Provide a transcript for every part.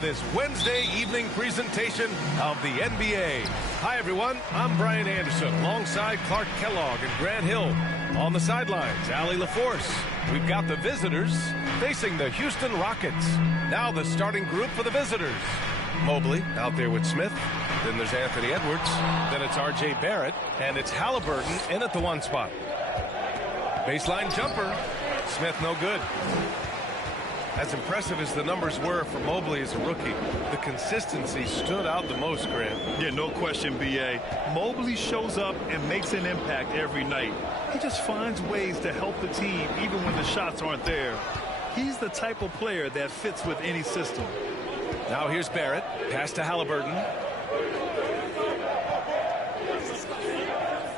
This Wednesday evening presentation of the NBA. Hi, everyone. I'm Brian Anderson alongside Clark Kellogg and Grant Hill. On the sidelines, Allie LaForce. We've got the visitors facing the Houston Rockets. Now the starting group for the visitors. Mobley out there with Smith. Then there's Anthony Edwards. Then it's R.J. Barrett. And it's Halliburton in at the 1 spot. Baseline jumper. Smith no good. As impressive as the numbers were for Mobley as a rookie, the consistency stood out the most, Grant. Yeah, no question, B.A. Mobley shows up and makes an impact every night. He just finds ways to help the team even when the shots aren't there. He's the type of player that fits with any system. Now here's Barrett. Pass to Halliburton.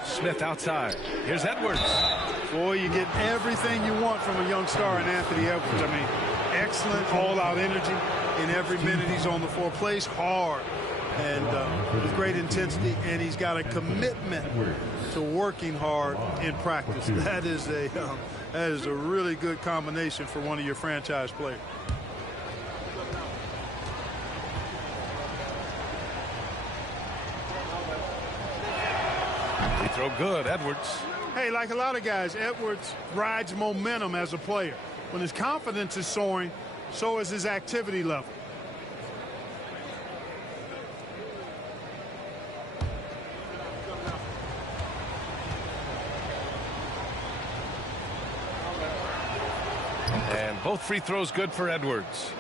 Smith outside. Here's Edwards. Boy, you get everything you want from a young star in Anthony Edwards. I mean, excellent all-out energy in every minute he's on the floor. Plays hard and with great intensity, and he's got a commitment to working hard in practice. That is a really good combination for one of your franchise players. Free throw good, Edwards. Hey, like a lot of guys, Edwards rides momentum as a player. When his confidence is soaring, so is his activity level. And both free throws good for Edwards.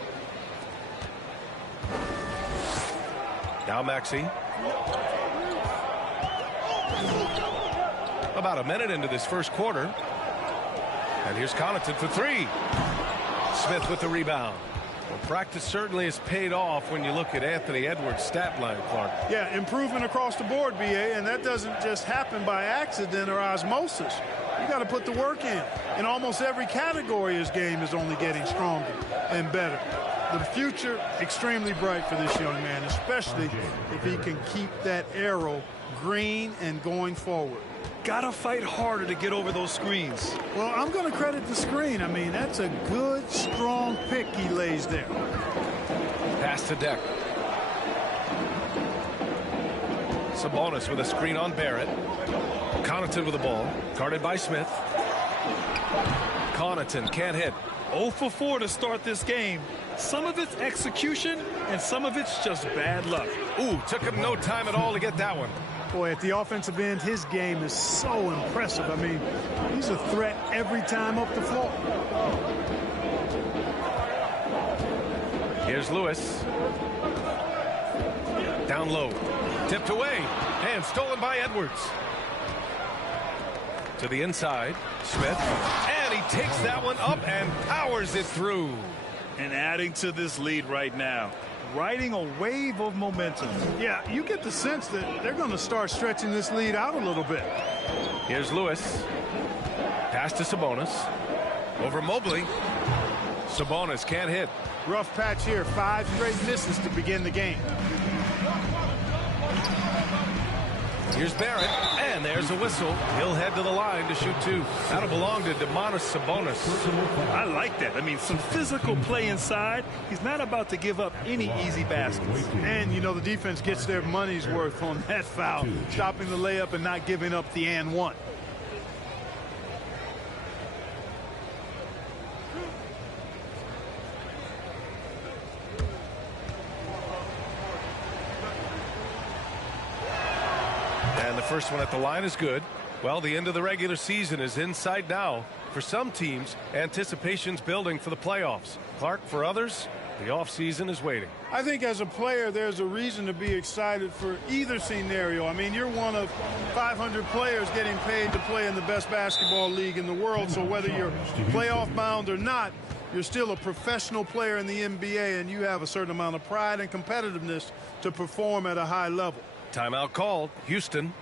Now Maxey. About a minute into this first quarter. And here's Connaughton for three. Smith with the rebound. Well, practice certainly has paid off when you look at Anthony Edwards' stat line, Clark. Yeah, improvement across the board, B.A., and that doesn't just happen by accident or osmosis. You got to put the work in. In almost every category, his game is only getting stronger and better. The future, extremely bright for this young man, especially if he can keep that arrow green and going forward. Gotta fight harder to get over those screens. Well, I'm going to credit the screen. I mean, that's a good, strong pick he lays there. Pass to Deck. Sabonis with a screen on Barrett. Connaughton with the ball. Guarded by Smith. Connaughton can't hit. 0 for 4 to start this game. Some of it's execution, and some of it's just bad luck. Ooh, took him no time at all to get that one. Boy, at the offensive end, his game is so impressive. I mean, he's a threat every time up the floor. Here's Lewis. Down low. Tipped away. And stolen by Edwards. To the inside. Smith. And he takes that one up and powers it through. And adding to this lead right now. Riding a wave of momentum. Yeah, you get the sense that they're going to start stretching this lead out a little bit. Here's Lewis. Pass to Sabonis. Over Mobley. Sabonis can't hit. Rough patch here. 5 straight misses to begin the game. Here's Barrett, and there's a whistle. He'll head to the line to shoot 2. That'll belong to Domantas Sabonis. I like that. I mean, some physical play inside. He's not about to give up any easy baskets. And, you know, the defense gets their money's worth on that foul. Stopping the layup and not giving up the and one. And the first one at the line is good. Well, the end of the regular season is in sight now. For some teams, anticipation's building for the playoffs. Clark, for others, the offseason is waiting. I think as a player, there's a reason to be excited for either scenario. I mean, you're one of 500 players getting paid to play in the best basketball league in the world. So whether you're playoff bound or not, you're still a professional player in the NBA, and you have a certain amount of pride and competitiveness to perform at a high level. Timeout called. Houston.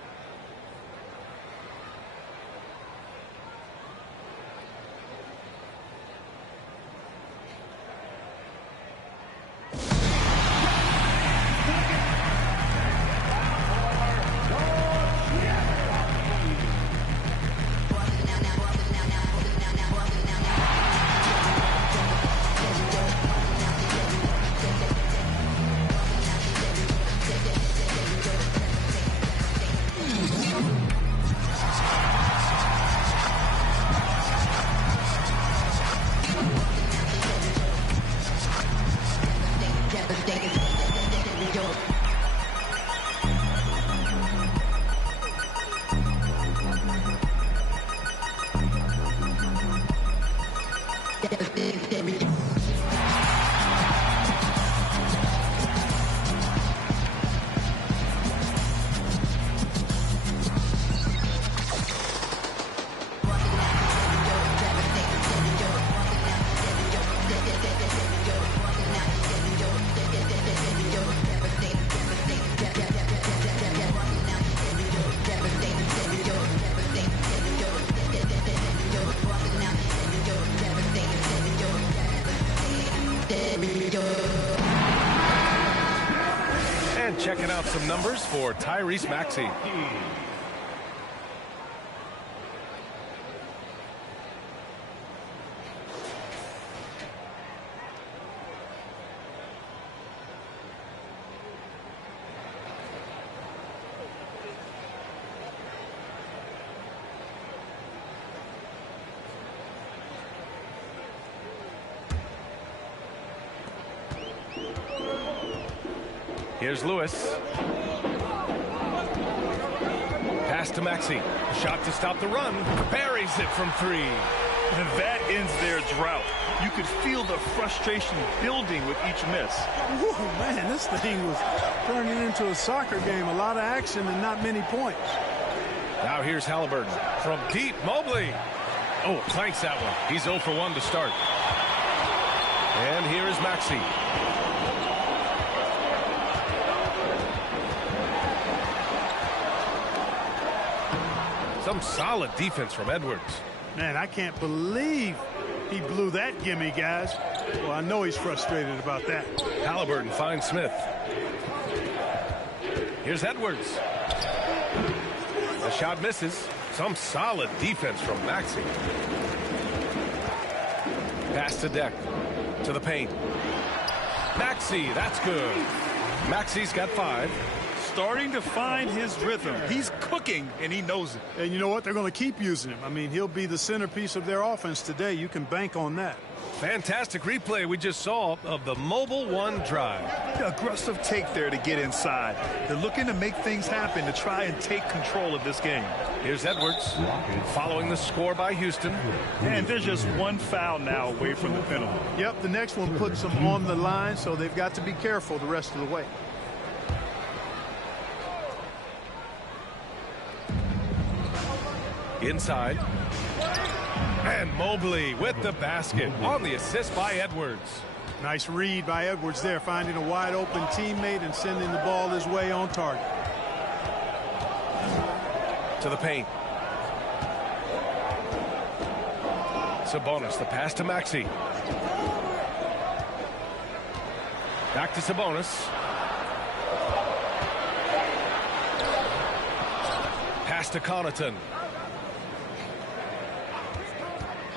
checking out some numbers for Tyrese Maxey. Here's Lewis. Pass to Maxey. Shot to stop the run. Buries it from 3. And that ends their drought. You could feel the frustration building with each miss. Ooh, man, this thing was turning into a soccer game. A lot of action and not many points. Now here's Halliburton. From deep, Mobley. Oh, clanks that one. He's 0 for 1 to start. And here is Maxey. Some solid defense from Edwards. Man, I can't believe he blew that gimme, guys. Well, I know he's frustrated about that. Halliburton finds Smith. Here's Edwards. The shot misses. Some solid defense from Maxey. Pass to Deck. To the paint. Maxey, that's good. Maxey's got 5. Starting to find his rhythm. He's cooking, and he knows it. And you know what? They're going to keep using him. I mean, he'll be the centerpiece of their offense today. You can bank on that. Fantastic replay we just saw of the Mobile One drive. Aggressive take there to get inside. They're looking to make things happen to try and take control of this game. Here's Edwards following the score by Houston. And there's just one foul now away from the penalty. Yep, the next one puts them on the line, so they've got to be careful the rest of the way. Inside. And Mobley with the basket on the assist by Edwards. Nice read by Edwards there, finding a wide open teammate and sending the ball his way on target. To the paint. Sabonis, the pass to Maxey. Back to Sabonis. Pass to Connaughton.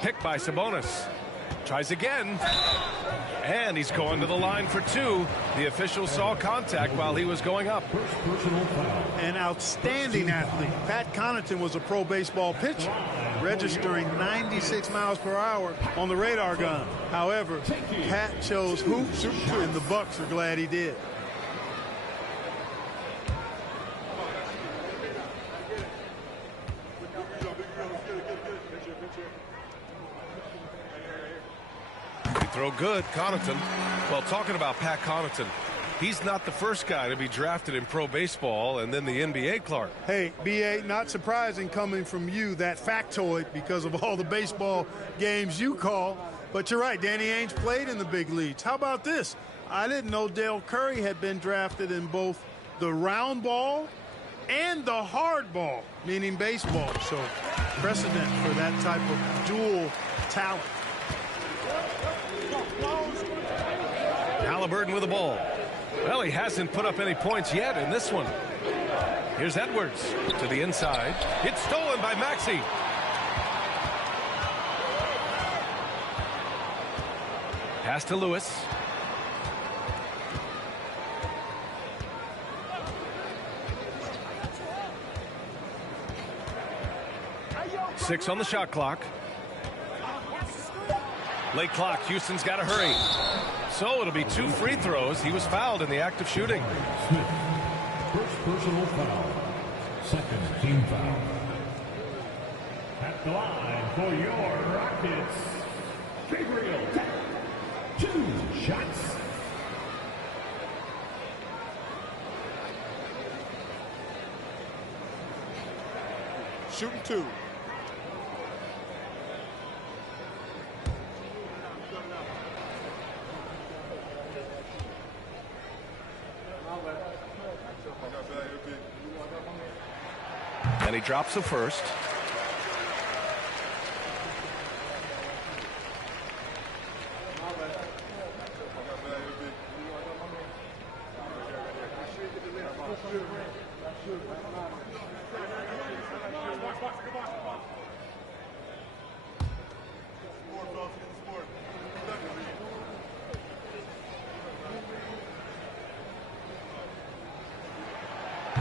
Picked by Sabonis. Tries again. And he's going to the line for 2. The official saw contact while he was going up. An outstanding athlete. Pat Connaughton was a pro baseball pitcher, registering 96 miles per hour on the radar gun. However, Pat chose hoops, and the Bucks are glad he did. Throw good, Connaughton. Well, talking about Pat Connaughton, he's not the first guy to be drafted in pro baseball and then the NBA, Clark. Hey, B.A., not surprising coming from you, that factoid, because of all the baseball games you call. But you're right, Danny Ainge played in the big leagues. How about this? I didn't know Dale Curry had been drafted in both the round ball and the hard ball, meaning baseball. So precedent for that type of dual talent. Halliburton with the ball. Well, he hasn't put up any points yet in this one. Here's Edwards to the inside. It's stolen by Maxey. Pass to Lewis. Six on the shot clock. Late clock. Houston's got to hurry. So it'll be 2 free throws. He was fouled in the act of shooting. Smith, first personal foul. Second team foul. At the line for your Rockets, Gabriel. 2 shots. Shooting 2. And he drops the first.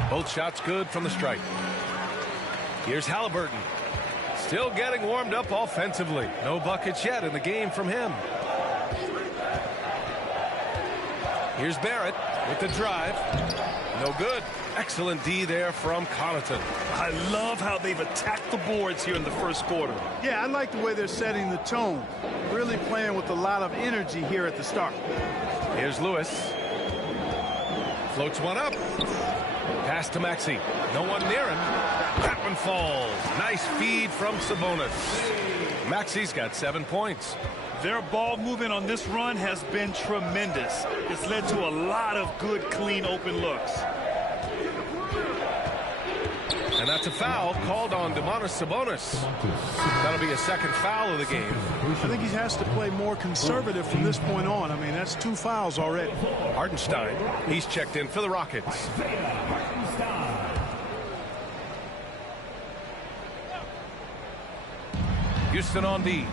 Both shots good from the stripe. Here's Halliburton. Still getting warmed up offensively. No buckets yet in the game from him. Here's Barrett with the drive. No good. Excellent D there from Connaughton. I love how they've attacked the boards here in the first quarter. Yeah, I like the way they're setting the tone. Really playing with a lot of energy here at the start. Here's Lewis. Floats one up. Pass to Maxey. No one near him. That one falls. Nice feed from Sabonis. Maxey's got 7 points. Their ball movement on this run has been tremendous. It's led to a lot of good, clean, open looks. And that's a foul called on Domantas Sabonis. That'll be a second foul of the game. I think he has to play more conservative from this point on. I mean, that's 2 fouls already. Hartenstein, he's checked in for the Rockets. Houston on D.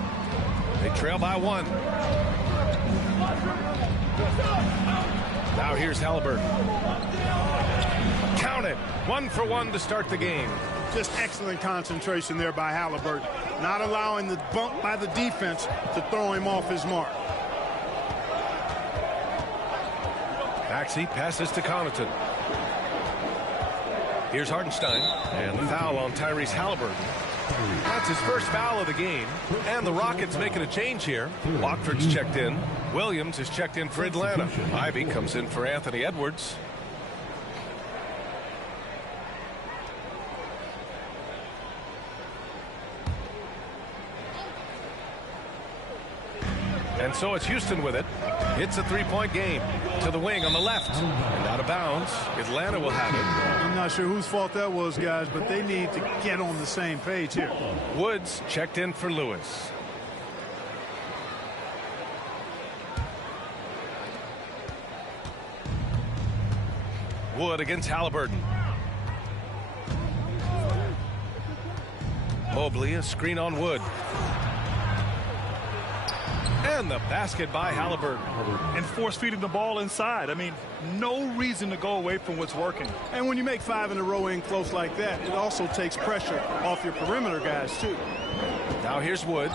They trail by 1. Now here's Halliburton. Count it. 1 for 1 to start the game. Just excellent concentration there by Halliburton. Not allowing the bump by the defense to throw him off his mark. Maxey passes to Connaughton. Here's Hartenstein. And the foul on Tyrese Halliburton. That's his first foul of the game. And the Rockets making a change here. Watford's checked in. Williams is checked in for Atlanta. Ivy comes in for Anthony Edwards. And so it's Houston with it. It's a 3-point game. To the wing on the left. And out of bounds. Atlanta will have it. I'm not sure whose fault that was, guys, but they need to get on the same page here. Woods checked in for Lewis. Wood against Halliburton. Mobley, a screen on Wood. And the basket by Halliburton. And force feeding the ball inside. I mean, no reason to go away from what's working. And when you make 5 in a row in close like that, it also takes pressure off your perimeter guys, too. Now here's Wood.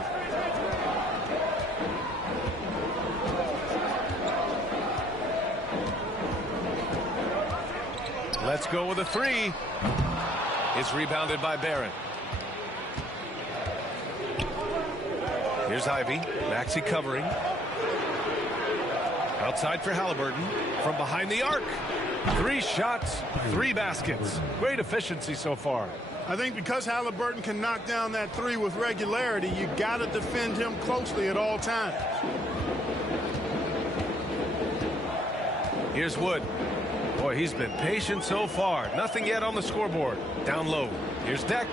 Let's go with a 3. It's rebounded by Barrett. Here's Ivy. Maxey covering. Outside for Halliburton. From behind the arc. 3 shots, 3 baskets. Great efficiency so far. I think because Halliburton can knock down that 3 with regularity, you got to defend him closely at all times. Here's Wood. Boy, he's been patient so far. Nothing yet on the scoreboard. Down low. Here's Deck.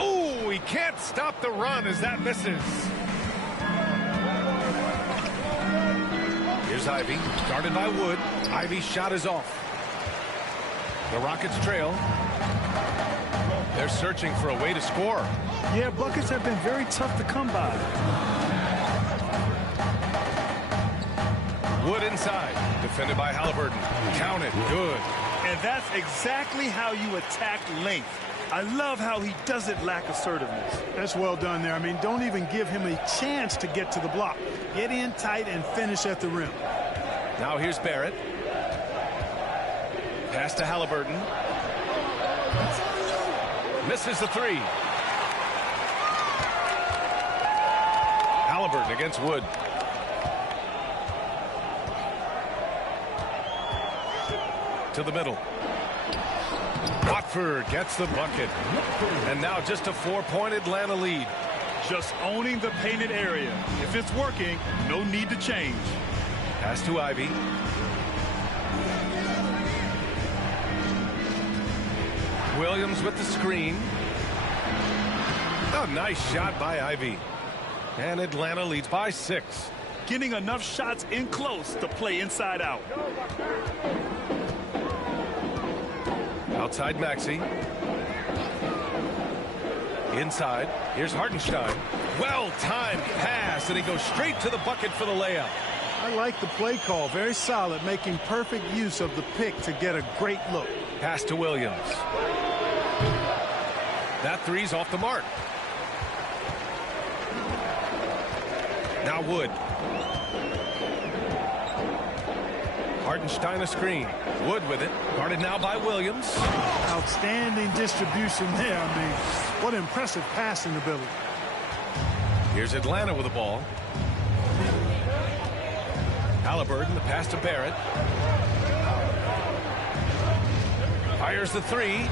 Oh, he can't stop the run as that misses. Here's Ivy. Started by Wood. Ivy's shot is off. The Rockets trail. They're searching for a way to score. Yeah, buckets have been very tough to come by. Wood inside. Defended by Halliburton. Counted. Good. And that's exactly how you attack length. I love how he doesn't lack assertiveness. That's well done there. I mean, don't even give him a chance to get to the block. Get in tight and finish at the rim. Now here's Barrett. Pass to Halliburton. Misses the 3. Halliburton against Wood. To the middle. Watford gets the bucket. And now just a 4-point Atlanta lead. Just owning the painted area. If it's working, no need to change. Pass to Ivy. Williams with the screen. A nice shot by Ivy. And Atlanta leads by 6. Getting enough shots in close to play inside out. Outside Maxey. Inside. Here's Hartenstein. Well-timed pass, and he goes straight to the bucket for the layup. I like the play call. Very solid, making perfect use of the pick to get a great look. Pass to Williams. That three's off the mark. Now Wood. Hartenstein a screen. Wood with it. Guarded now by Williams. Outstanding distribution there. I mean, what impressive passing ability. Here's Atlanta with the ball. Halliburton, the pass to Barrett. Fires the three.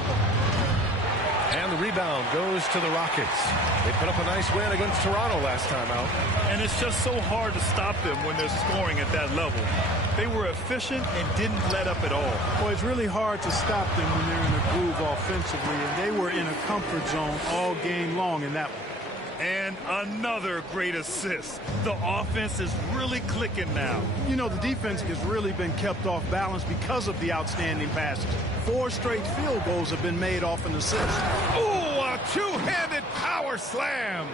And the rebound goes to the Rockets. They put up a nice win against Toronto last time out. And it's just so hard to stop them when they're scoring at that level. They were efficient and didn't let up at all. Boy, it's really hard to stop them when they're in a groove offensively, and they were in a comfort zone all game long in that one. And another great assist. The offense is really clicking now. You know, the defense has really been kept off balance because of the outstanding passes. 4 straight field goals have been made off an assist. Ooh, a two-handed power slam.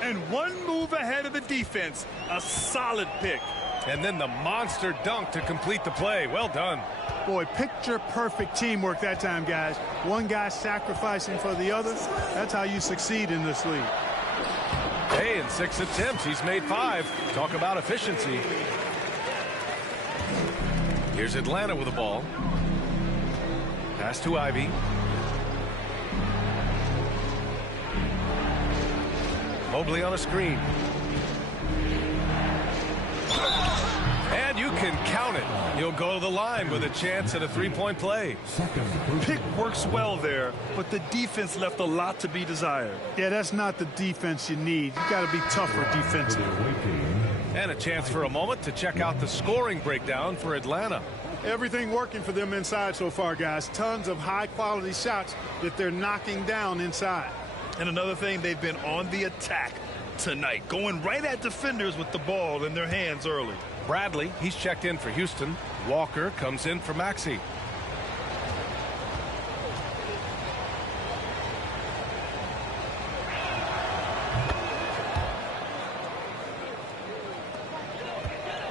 And one move ahead of the defense. A solid pick. And then the monster dunk to complete the play. Well done. Boy, picture-perfect teamwork that time, guys. One guy sacrificing for the other. That's how you succeed in this league. Hey, in 6 attempts, he's made 5. Talk about efficiency. Here's Atlanta with the ball. Pass to Ivy. Mobley on a screen. And you can count it. He'll go to the line with a chance at a three-point play. Pick works well there, but the defense left a lot to be desired. Yeah, that's not the defense you need. You got to be tougher defensively. And a chance for a moment to check out the scoring breakdown for Atlanta. Everything working for them inside so far, guys. Tons of high-quality shots that they're knocking down inside. And another thing, they've been on the attack tonight, going right at defenders with the ball in their hands early. Bradley, he's checked in for Houston. Walker comes in for Maxey.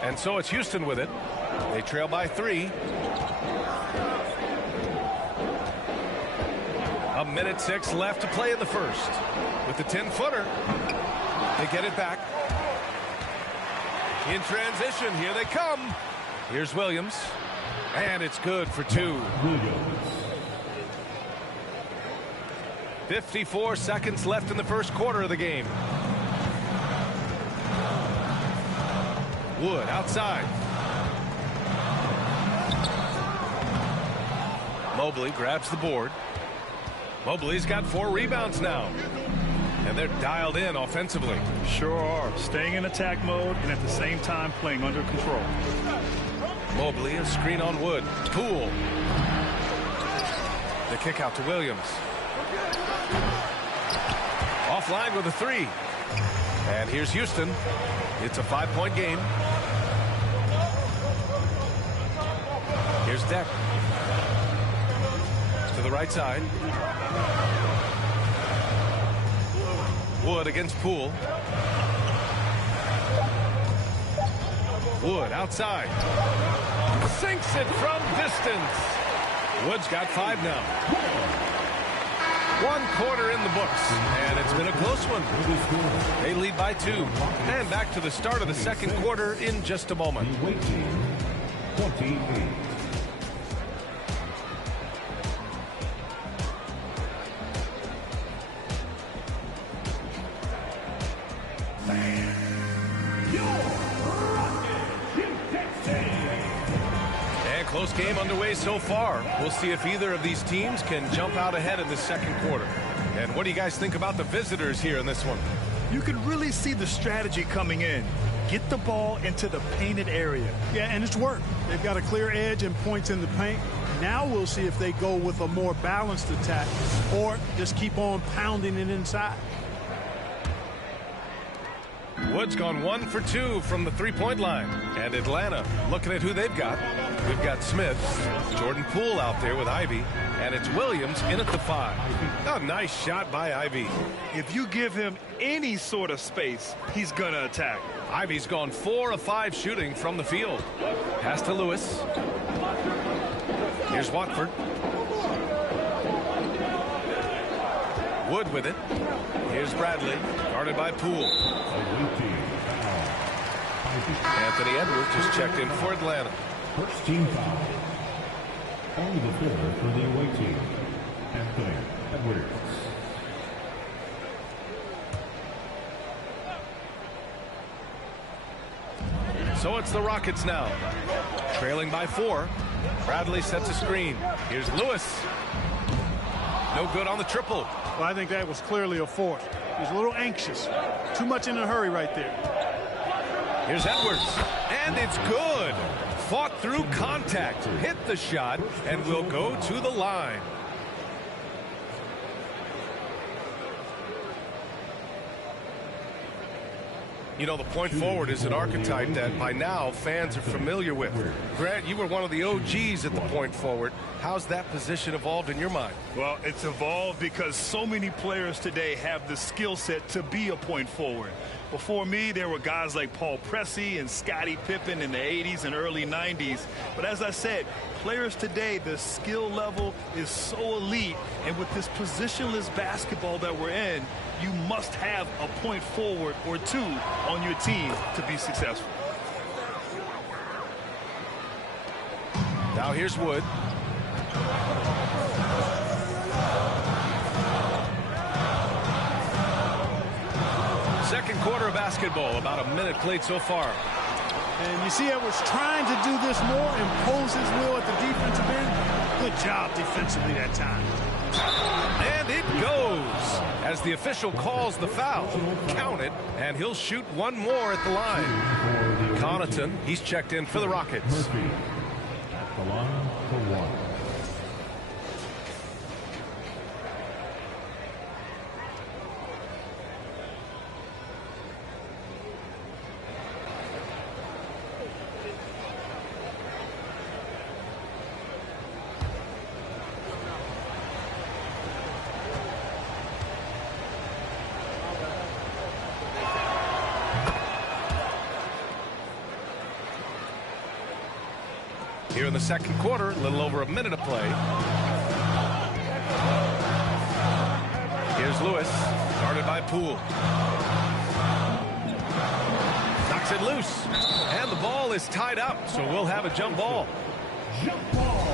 And so it's Houston with it. They trail by 3. 1:06 left to play in the first. With the 10-footer, they get it back. In transition, here they come. Here's Williams. And it's good for 2. 54 seconds left in the first quarter of the game. Wood outside. Mobley grabs the board. Mobley's got 4 rebounds now. And they're dialed in offensively. Sure are. Staying in attack mode and at the same time playing under control. Mobley, a screen on Wood. Poole. The kick out to Williams. Offline with a 3. And here's Houston. It's a 5-point game. Here's Deck. To the right side. Wood against Poole. Wood outside. Sinks it from distance. Wood's got 5 now. 1 quarter in the books, and it's been a close one. They lead by 2. And back to the start of the second quarter in just a moment. 28. Close game underway so far. We'll see if either of these teams can jump out ahead in the second quarter. And what do you guys think about the visitors here in this one? You can really see the strategy coming in. Get the ball into the painted area. Yeah, and it's worked. They've got a clear edge and points in the paint. Now we'll see if they go with a more balanced attack or just keep on pounding it inside. Wood's gone 1 for 2 from the 3-point line. And Atlanta looking at who they've got. We've got Smith, Jordan Poole out there with Ivy, and it's Williams in at the 5. A nice shot by Ivy. If you give him any sort of space, he's going to attack. Ivy's gone 4 of 5 shooting from the field. Pass to Lewis. Here's Watford. Wood with it. Here's Bradley, guarded by Poole. Anthony Edwards just checked in for Atlanta. First team foul. On the floor for the away team, Anthony Edwards. So it's the Rockets now. Trailing by 4. Bradley sets a screen. Here's Lewis. No good on the triple. Well, I think that was clearly a force. He was a little anxious. Too much in a hurry right there. Here's Edwards. And it's good. Fought through contact. Hit the shot and will go to the line. You know, the point forward is an archetype that by now fans are familiar with. Grant, you were one of the OGs at the point forward. How's that position evolved in your mind? Well, it's evolved because so many players today have the skill set to be a point forward. Before me, there were guys like Paul Pressey and Scottie Pippen in the 80s and early 90s. But as I said, players today, the skill level is so elite. And with this positionless basketball that we're in, you must have a point forward or two on your team to be successful. Now here's Wood. Second quarter of basketball, about a minute played so far. And you see Edwards trying to do this more, impose his will at the defensive end. Good job defensively that time. And it goes as the official calls the foul. Count it, and he'll shoot one more at the line. Connaughton, he's checked in for the Rockets. Murphy at the line for 1. Here in the second quarter, a little over a minute of play. Here's Lewis, guarded by Poole. Knocks it loose, and the ball is tied up, so we'll have a jump ball. Jump ball.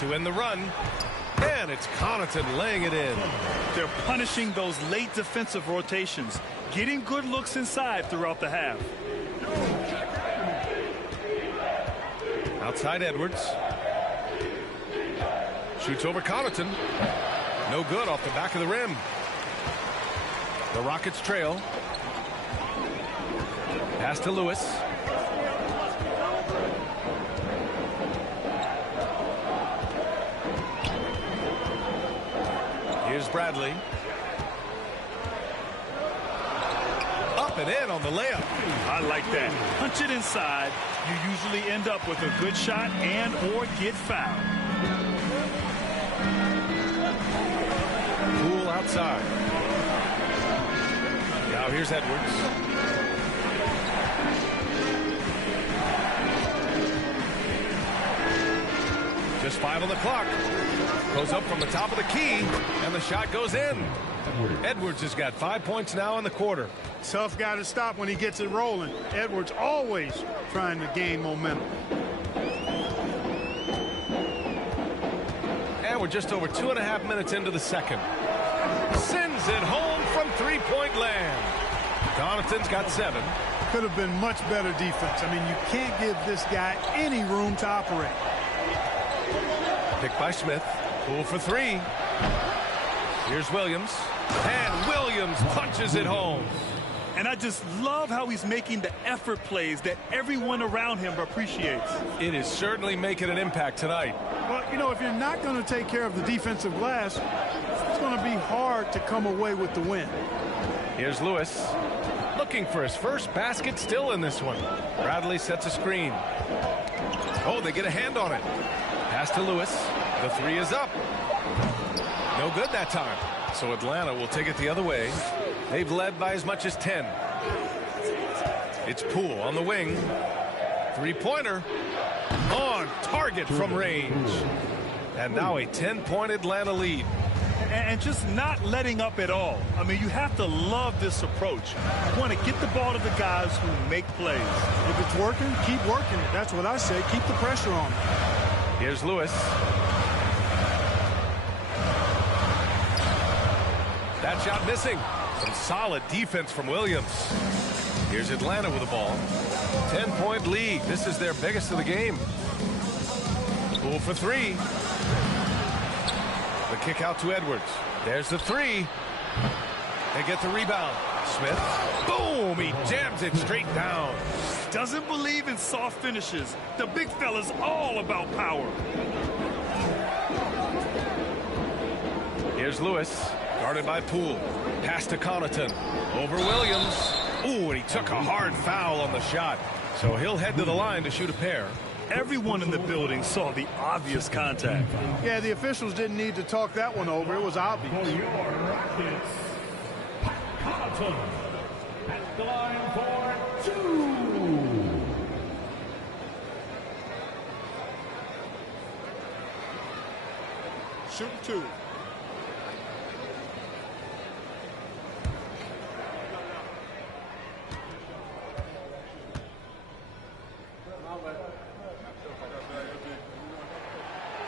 To end the run, and it's Connaughton laying it in. They're punishing those late defensive rotations, getting good looks inside throughout the half. Outside Edwards. Shoots over Connaughton. No good off the back of the rim. The Rockets trail. Pass to Lewis. Here's Bradley. Up and in on the layup. I like that. Punch it inside. You usually end up with a good shot and or get fouled. Poole outside. Now here's Edwards. Just 5 on the clock. Goes up from the top of the key, and the shot goes in. Edwards has got 5 points now in the quarter. Tough guy to stop when he gets it rolling. Edwards always trying to gain momentum. And we're just over 2.5 minutes into the second. Sends it home from three-point land. Connaughton's got 7. Could have been much better defense. I mean, you can't give this guy any room to operate. Picked by Smith. Poole for 3. Here's Williams. And Williams punches it home. And I just love how he's making the effort plays that everyone around him appreciates. It is certainly making an impact tonight. Well, you know, if you're not going to take care of the defensive glass, it's going to be hard to come away with the win. Here's Lewis. Looking for his first basket, still in this one. Bradley sets a screen. Oh, they get a hand on it. Pass to Lewis. The three is up. No good that time. So Atlanta will take it the other way. They've led by as much as 10. It's Poole on the wing. Three-pointer. On target from range. And now a 10-point Atlanta lead. And just not letting up at all. I mean, you have to love this approach. You want to get the ball to the guys who make plays. If it's working, keep working it. That's what I say. Keep the pressure on. Here's Lewis. That shot missing. Some solid defense from Williams. Here's Atlanta with the ball. 10-point lead. This is their biggest of the game. Poole for three. The kick out to Edwards. There's the three. They get the rebound. Smith. Boom! He jams it straight down. Doesn't believe in soft finishes. The big fella's all about power. Here's Lewis. Guarded by Poole. Pass to Connaughton. Over Williams. Ooh, and he took a hard foul on the shot. So he'll head to the line to shoot a pair. Everyone in the building saw the obvious contact. Yeah, the officials didn't need to talk that one over. It was obvious. For your Rockets, Connaughton at the line for two. Shooting two.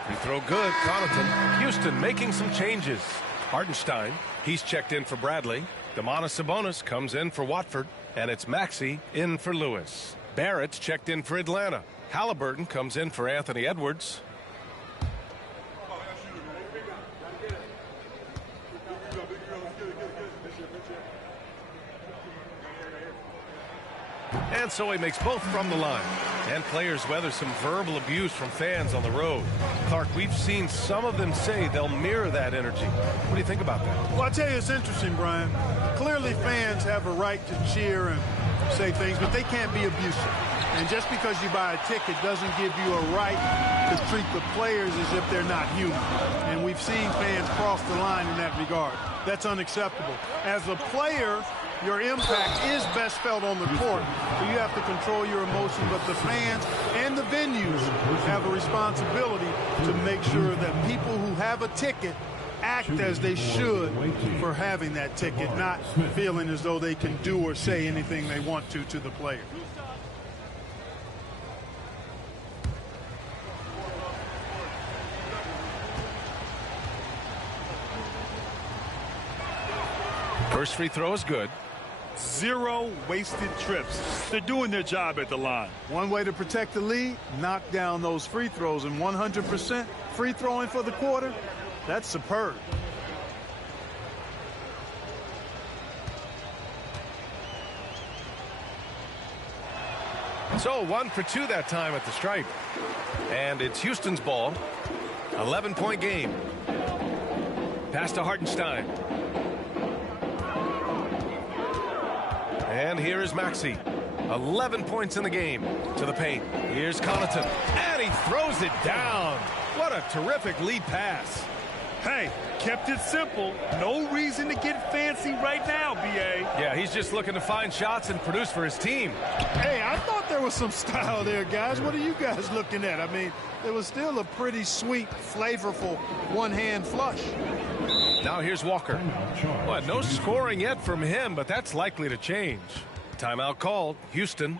Free throw good. Connaughton. Houston making some changes. Hartenstein. He's checked in for Bradley. Domantas Sabonis comes in for Watford. And it's Maxey in for Lewis. Barrett's checked in for Atlanta. Halliburton comes in for Anthony Edwards. And so he makes both from the line. And players weather some verbal abuse from fans on the road. Clark, we've seen some of them say they'll mirror that energy. What do you think about that? Well, I tell you, it's interesting, Brian. Clearly, fans have a right to cheer and say things, but they can't be abusive. And just because you buy a ticket doesn't give you a right to treat the players as if they're not human. And we've seen fans cross the line in that regard. That's unacceptable. As a player, your impact is best felt on the court, so you have to control your emotion, but the fans and the venues have a responsibility to make sure that people who have a ticket act as they should for having that ticket, not feeling as though they can do or say anything they want to the player. First free throw is good. 0 wasted trips. They're doing their job at the line. One way to protect the lead, knock down those free throws, and 100% free throwing for the quarter, that's superb. So 1 for 2 that time at the stripe. And it's Houston's ball. 11-point game. Pass to Hartenstein. And here is Maxey. 11 points in the game. To the paint. Here's Connaughton. And he throws it down. What a terrific lead pass. Hey, kept it simple. No reason to get fancy right now, B.A. Yeah, he's just looking to find shots and produce for his team. Hey, I thought there was some style there, guys. What are you guys looking at? I mean, it was still a pretty sweet, flavorful one-hand flush. Now here's Walker. Well, no scoring yet from him, but that's likely to change. Timeout called. Houston.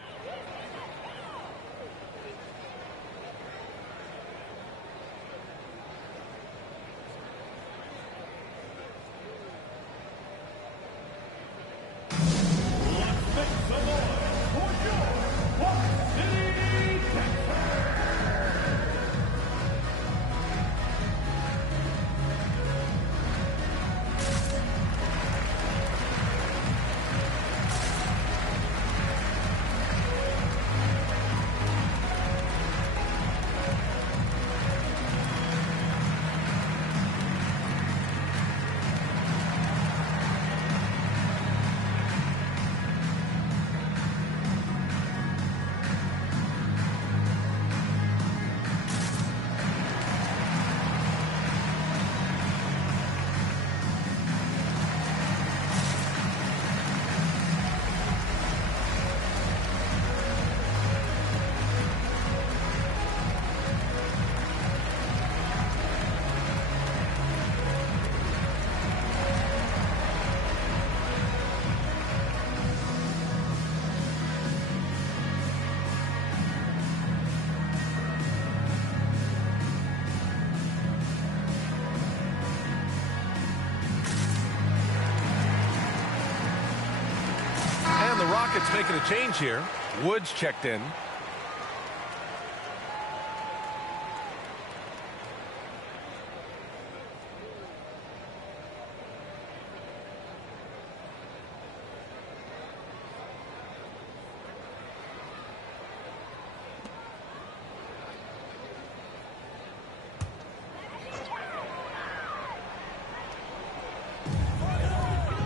Rockets making a change here. Woods checked in.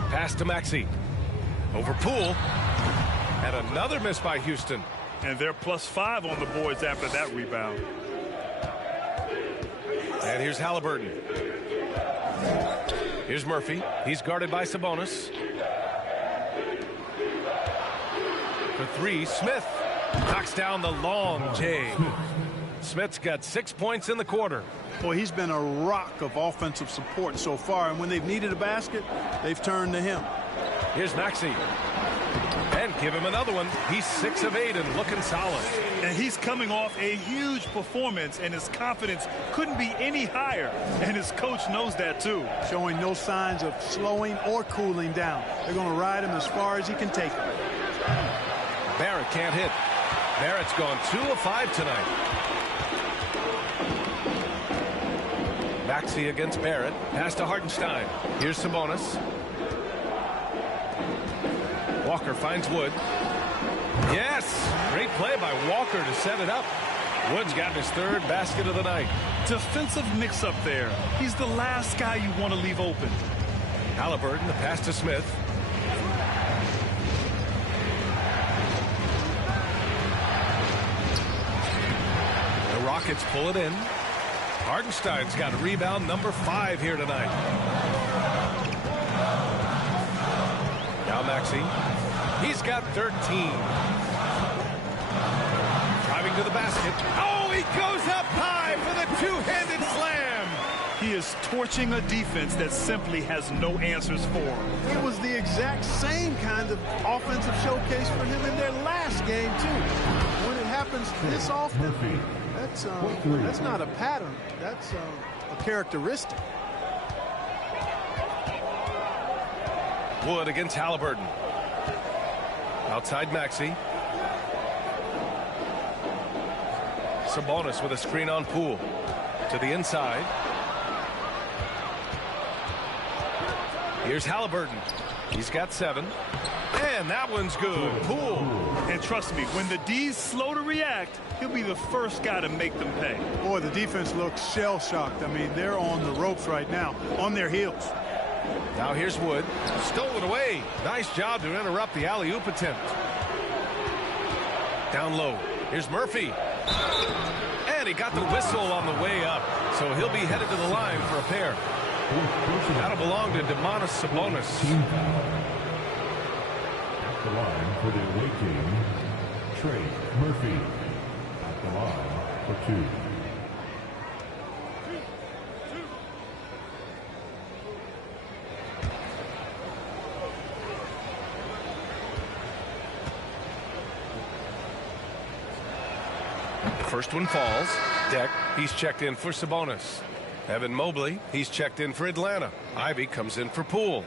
Pass to Maxey. Over Poole. And another miss by Houston. And they're +5 on the boards after that rebound. And here's Halliburton. Here's Murphy. He's guarded by Sabonis. For three, Smith knocks down the long J. Smith's got 6 points in the quarter. Boy, he's been a rock of offensive support so far, and when they've needed a basket, they've turned to him. Here's Maxey. And give him another one. He's 6 of 8 and looking solid. And he's coming off a huge performance, and his confidence couldn't be any higher. And his coach knows that, too. Showing no signs of slowing or cooling down. They're going to ride him as far as he can take him. Barrett can't hit. Barrett's gone 2 of 5 tonight. Maxey against Barrett. Pass to Hartenstein. Here's Sabonis. Walker finds Wood. Yes! Great play by Walker to set it up. Wood's got his 3rd basket of the night. Defensive mix-up there. He's the last guy you want to leave open. Halliburton, the pass to Smith. The Rockets pull it in. Hartenstein's got rebound number 5 here tonight. Now Maxey. He's got 13. Driving to the basket. Oh, he goes up high for the two-handed slam. He is torching a defense that simply has no answers for him. It was the exact same kind of offensive showcase for him in their last game, too. When it happens this often, that's not a pattern. That's a characteristic. Wood against Halliburton. Outside Maxey. Sabonis with a screen on Poole. To the inside. Here's Halliburton. He's got 7. And that one's good. Poole. And trust me, when the D's slow to react, he'll be the first guy to make them pay. Boy, the defense looks shell-shocked. I mean, they're on the ropes right now, on their heels. Now here's Wood. Stolen away. Nice job to interrupt the alley-oop attempt. Down low. Here's Murphy. And he got the whistle on the way up. So he'll be headed to the line for a pair. That'll belong to Domantas Sabonis. At the line for the away team, Trey Murphy. At the line for 2. The first one falls. Deck, he's checked in for Sabonis. Evan Mobley, he's checked in for Atlanta. Ivy comes in for Poole.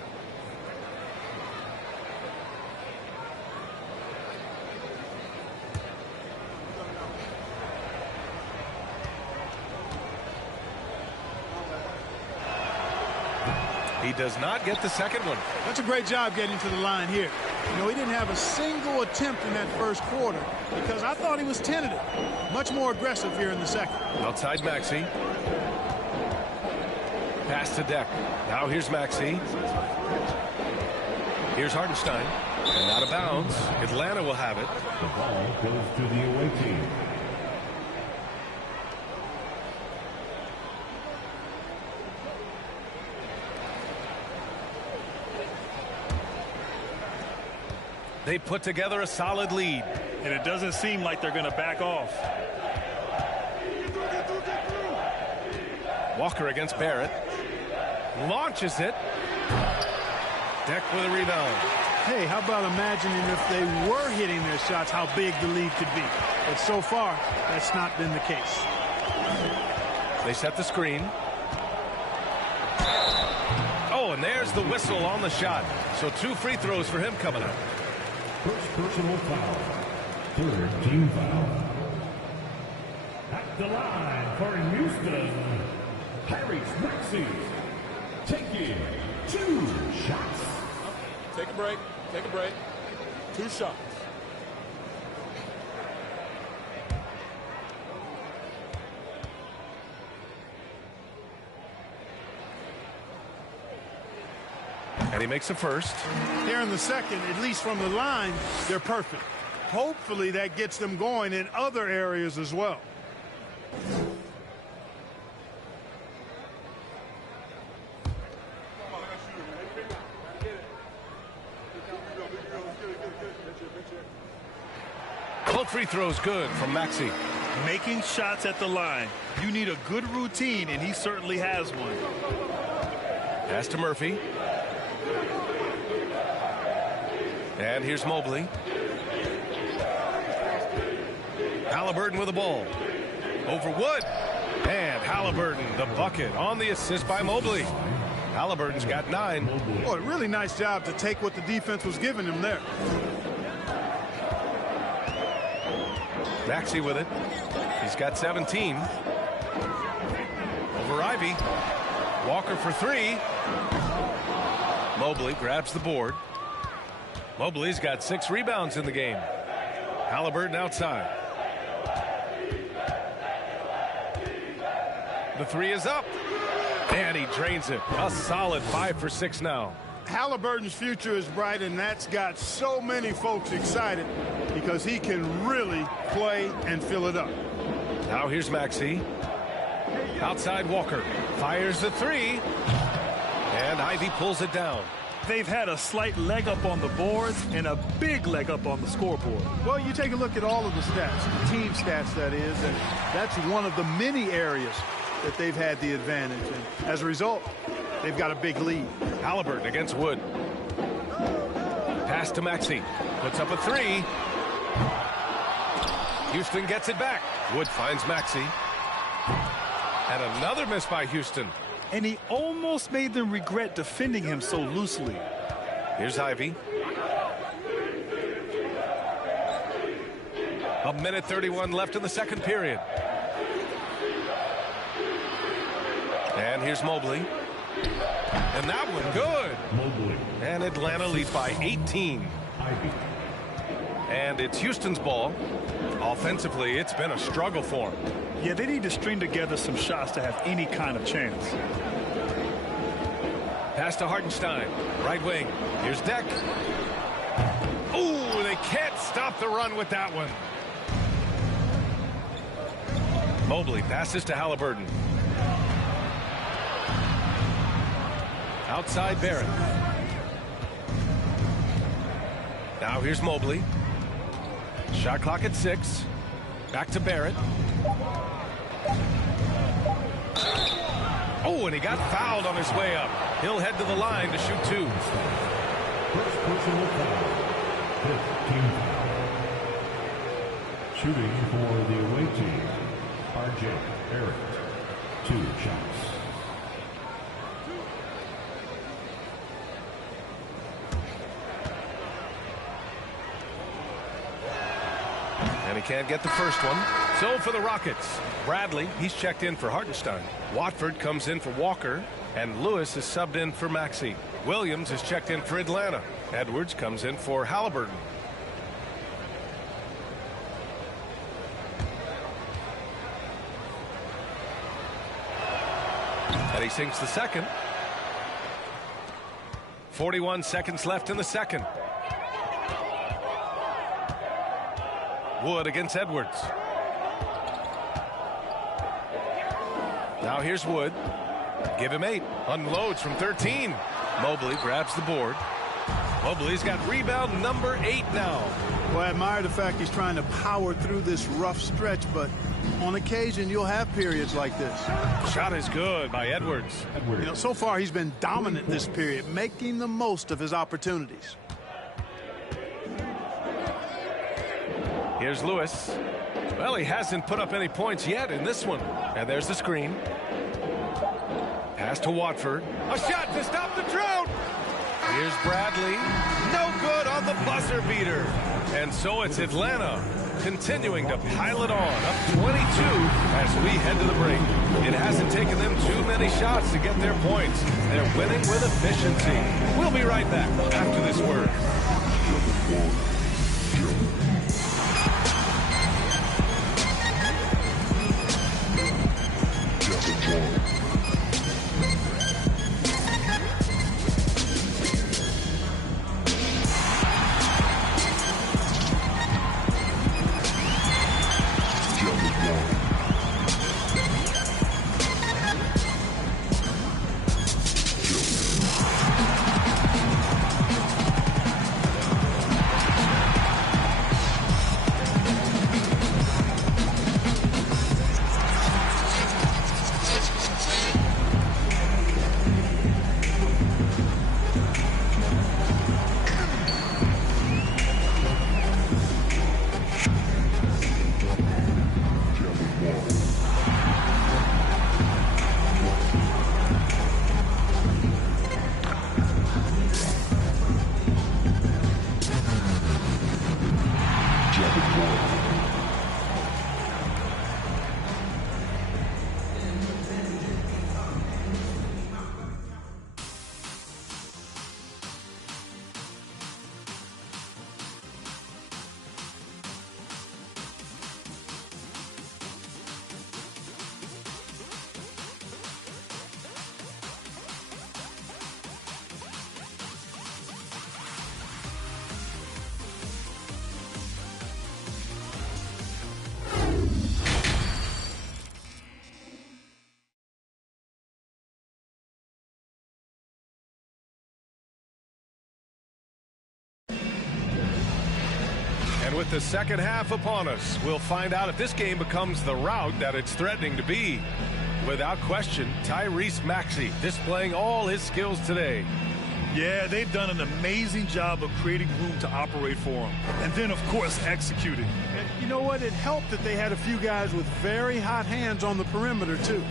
He does not get the second one. That's a great job getting to the line here. You know, he didn't have a single attempt in that first quarter because I thought he was tentative. Much more aggressive here in the second. Outside Maxey. Pass to Deck. Now here's Maxey. Here's Hartenstein. And out of bounds. Atlanta will have it. The ball goes to the away team. They put together a solid lead. And it doesn't seem like they're going to back off. Walker against Barrett. Launches it. Deck with a rebound. Hey, how about imagining if they were hitting their shots, how big the lead could be. But so far, that's not been the case. They set the screen. Oh, and there's the whistle on the shot. So 2 free throws for him coming up. First personal foul. Third team foul. At the line for Houston, Maxey taking 2 shots. Take a break. Take a break. 2 shots. And he makes the first. Here in the second, at least from the line, they're perfect. Hopefully that gets them going in other areas as well. Both free throws good from Maxey. Making shots at the line. You need a good routine, and he certainly has one. Pass to Murphy. And here's Mobley. Halliburton with the ball. Over Wood. And Halliburton, the bucket on the assist by Mobley. Halliburton's got 9. Oh, a really nice job to take what the defense was giving him there. Maxey with it. He's got 17. Over Ivy. Walker for 3. Mobley grabs the board. Mobley's got 6 rebounds in the game. Halliburton outside. The 3 is up. And he drains it. A solid 5 for 6 now. Halliburton's future is bright, and that's got so many folks excited because he can really play and fill it up. Now here's Maxey. Outside Walker. Fires the 3. And Ivy pulls it down. They've had a slight leg up on the boards and a big leg up on the scoreboard. Well, you take a look at all of the stats, the team stats that is, and that's one of the many areas that they've had the advantage. And as a result, they've got a big lead. Halliburton against Wood. Pass to Maxey. Puts up a 3. Houston gets it back. Wood finds Maxey. And another miss by Houston. And he almost made them regret defending him so loosely. Here's Ivy. A minute 31 left in the second period. And here's Mobley. And that one good. Mobley. And Atlanta leads by 18. Ivy. And it's Houston's ball. Offensively, it's been a struggle for him. Yeah, they need to string together some shots to have any kind of chance. Pass to Hartenstein. Right wing. Here's Deck. Ooh, they can't stop the run with that one. Mobley passes to Halliburton. Outside Barrett. Now here's Mobley. Shot clock at 6. Back to Barrett. Oh, and he got fouled on his way up. He'll head to the line to shoot 2. First personal foul. 5th team foul. Shooting for the away team, R.J. Barrett. 2 shots. And he can't get the first one. So for the Rockets, Bradley, he's checked in for Hartenstein. Watford comes in for Walker. And Lewis is subbed in for Maxey. Williams is checked in for Atlanta. Edwards comes in for Halliburton. And he sinks the second. 41 seconds left in the second. Wood against Edwards. Now here's Wood. Give him 8. Unloads from 13. Mobley grabs the board. Mobley's got rebound number 8 now. Well, I admire the fact he's trying to power through this rough stretch, but on occasion you'll have periods like this. Shot is good by Edwards. You know, so far he's been dominant this period, making the most of his opportunities. Here's Lewis. Well, he hasn't put up any points yet in this one. And there's the screen. Pass to Watford. A shot to stop the drought. Here's Bradley. No good on on the buzzer beater. And so it's Atlanta continuing to pile it on, up 22 as we head to the break. It hasn't taken them too many shots to get their points. They're winning with efficiency. We'll be right back after this word. And with the second half upon us, we'll find out if this game becomes the rout that it's threatening to be. Without question, Tyrese Maxey displaying all his skills today. Yeah, they've done an amazing job of creating room to operate for him. And then, of course, executing. And you know what? It helped that they had a few guys with very hot hands on the perimeter, too.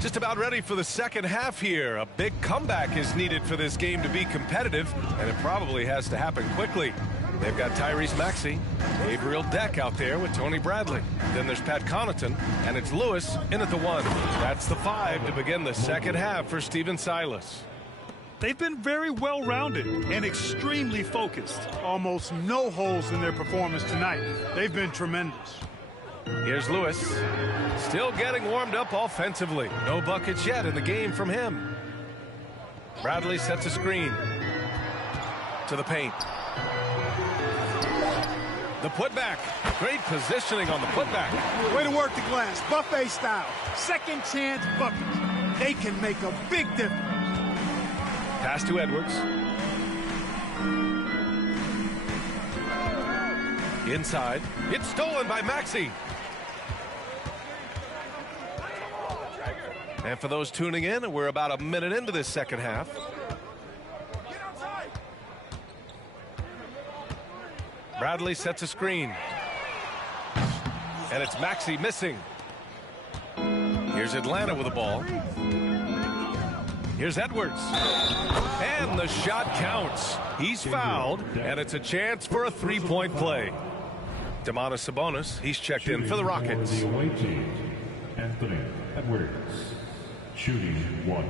Just about ready for the second half here. A big comeback is needed for this game to be competitive, and it probably has to happen quickly. They've got Tyrese Maxey, Gabriel Deck out there with Tony Bradley. Then there's Pat Connaughton, and it's Lewis in at the 1. That's the 5 to begin the second half for Stephen Silas. They've been very well-rounded and extremely focused. Almost no holes in their performance tonight. They've been tremendous. Here's Lewis, still getting warmed up offensively. No buckets yet in the game from him. Bradley sets a screen to the paint. The putback. Great positioning on the putback. Way to work the glass. Buffet style. Second chance buckets. They can make a big difference. Pass to Edwards. Inside. It's stolen by Maxey. And for those tuning in, we're about a minute into this second half. Bradley sets a screen. And it's Maxey missing. Here's Atlanta with the ball. Here's Edwards. And the shot counts. He's fouled, and it's a chance for a three-point play. Domantas Sabonis, he's checked in for the Rockets. The away team, Anthony Edwards, shooting 1.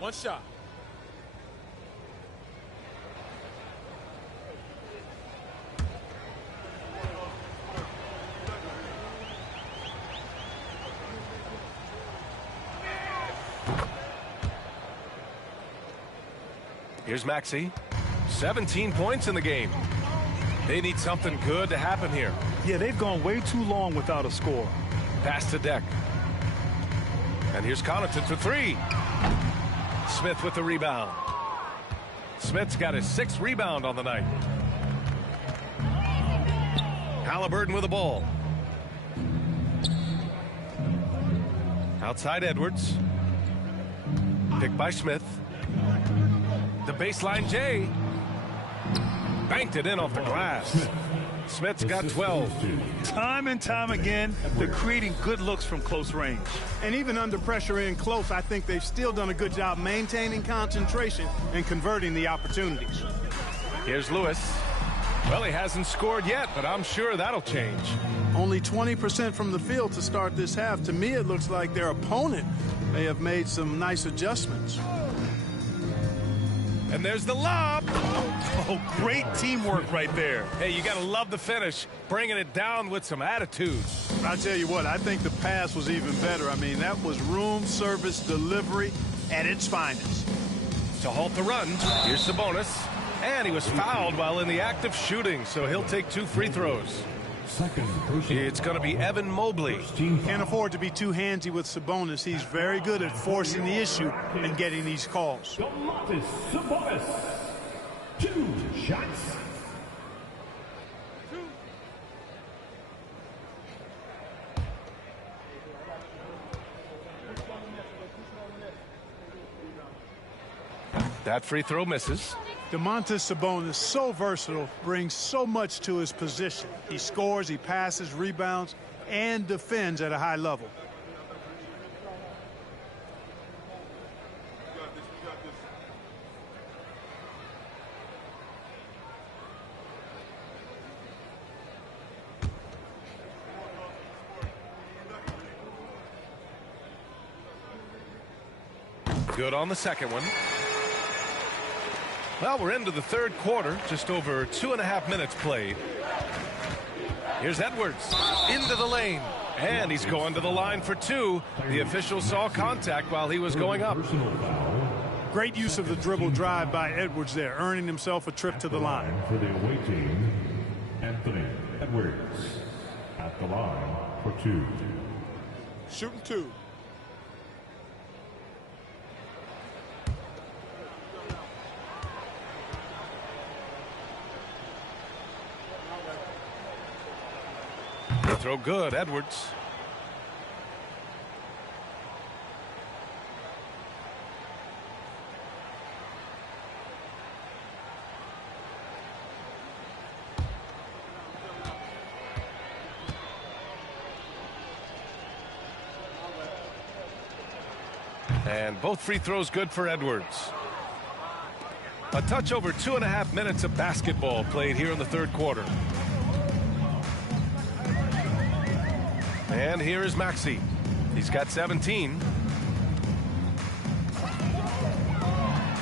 One shot. Here's Maxey. 17 points in the game. They need something good to happen here. Yeah, they've gone way too long without a score. Pass to Deck. And here's Connaughton for 3. Smith with the rebound. Smith's got his 6th rebound on the night. Halliburton with the ball. Outside Edwards. Picked by Smith. The baseline J. banked it in off the glass. Smith's got 12. Time and time again, they're creating good looks from close range. And even under pressure in close, I think they've still done a good job maintaining concentration and converting the opportunities. Here's Lewis. Well, he hasn't scored yet, but I'm sure that'll change. Only 20% from the field to start this half. To me, it looks like their opponent may have made some nice adjustments. And there's the lob. Oh, great teamwork right there. Hey, you got to love the finish, bringing it down with some attitude. I tell you what, I think the pass was even better. I mean, that was room service delivery at its finest. To halt the run, here's Sabonis. And he was fouled while in the act of shooting, so he'll take 2 free throws. It's going to be Evan Mobley. Can't afford to be too handsy with Sabonis. He's very good at forcing the issue and getting these calls. Sabonis. 2 shots. That free throw misses. Domantas Sabonis, so versatile, brings so much to his position. He scores, he passes, rebounds, and defends at a high level. Good on the second one. Well, we're into the third quarter, just over 2.5 minutes played. Here's Edwards into the lane, and he's going to the line for 2. The official saw contact while he was going up. Great use of the dribble drive by Edwards there, earning himself a trip to the line. For the away team, Anthony Edwards at the line for 2. Shooting 2. Throw good, Edwards. And both free throws good for Edwards. A touch over 2.5 minutes of basketball played here in the third quarter. And here is Maxey. He's got 17.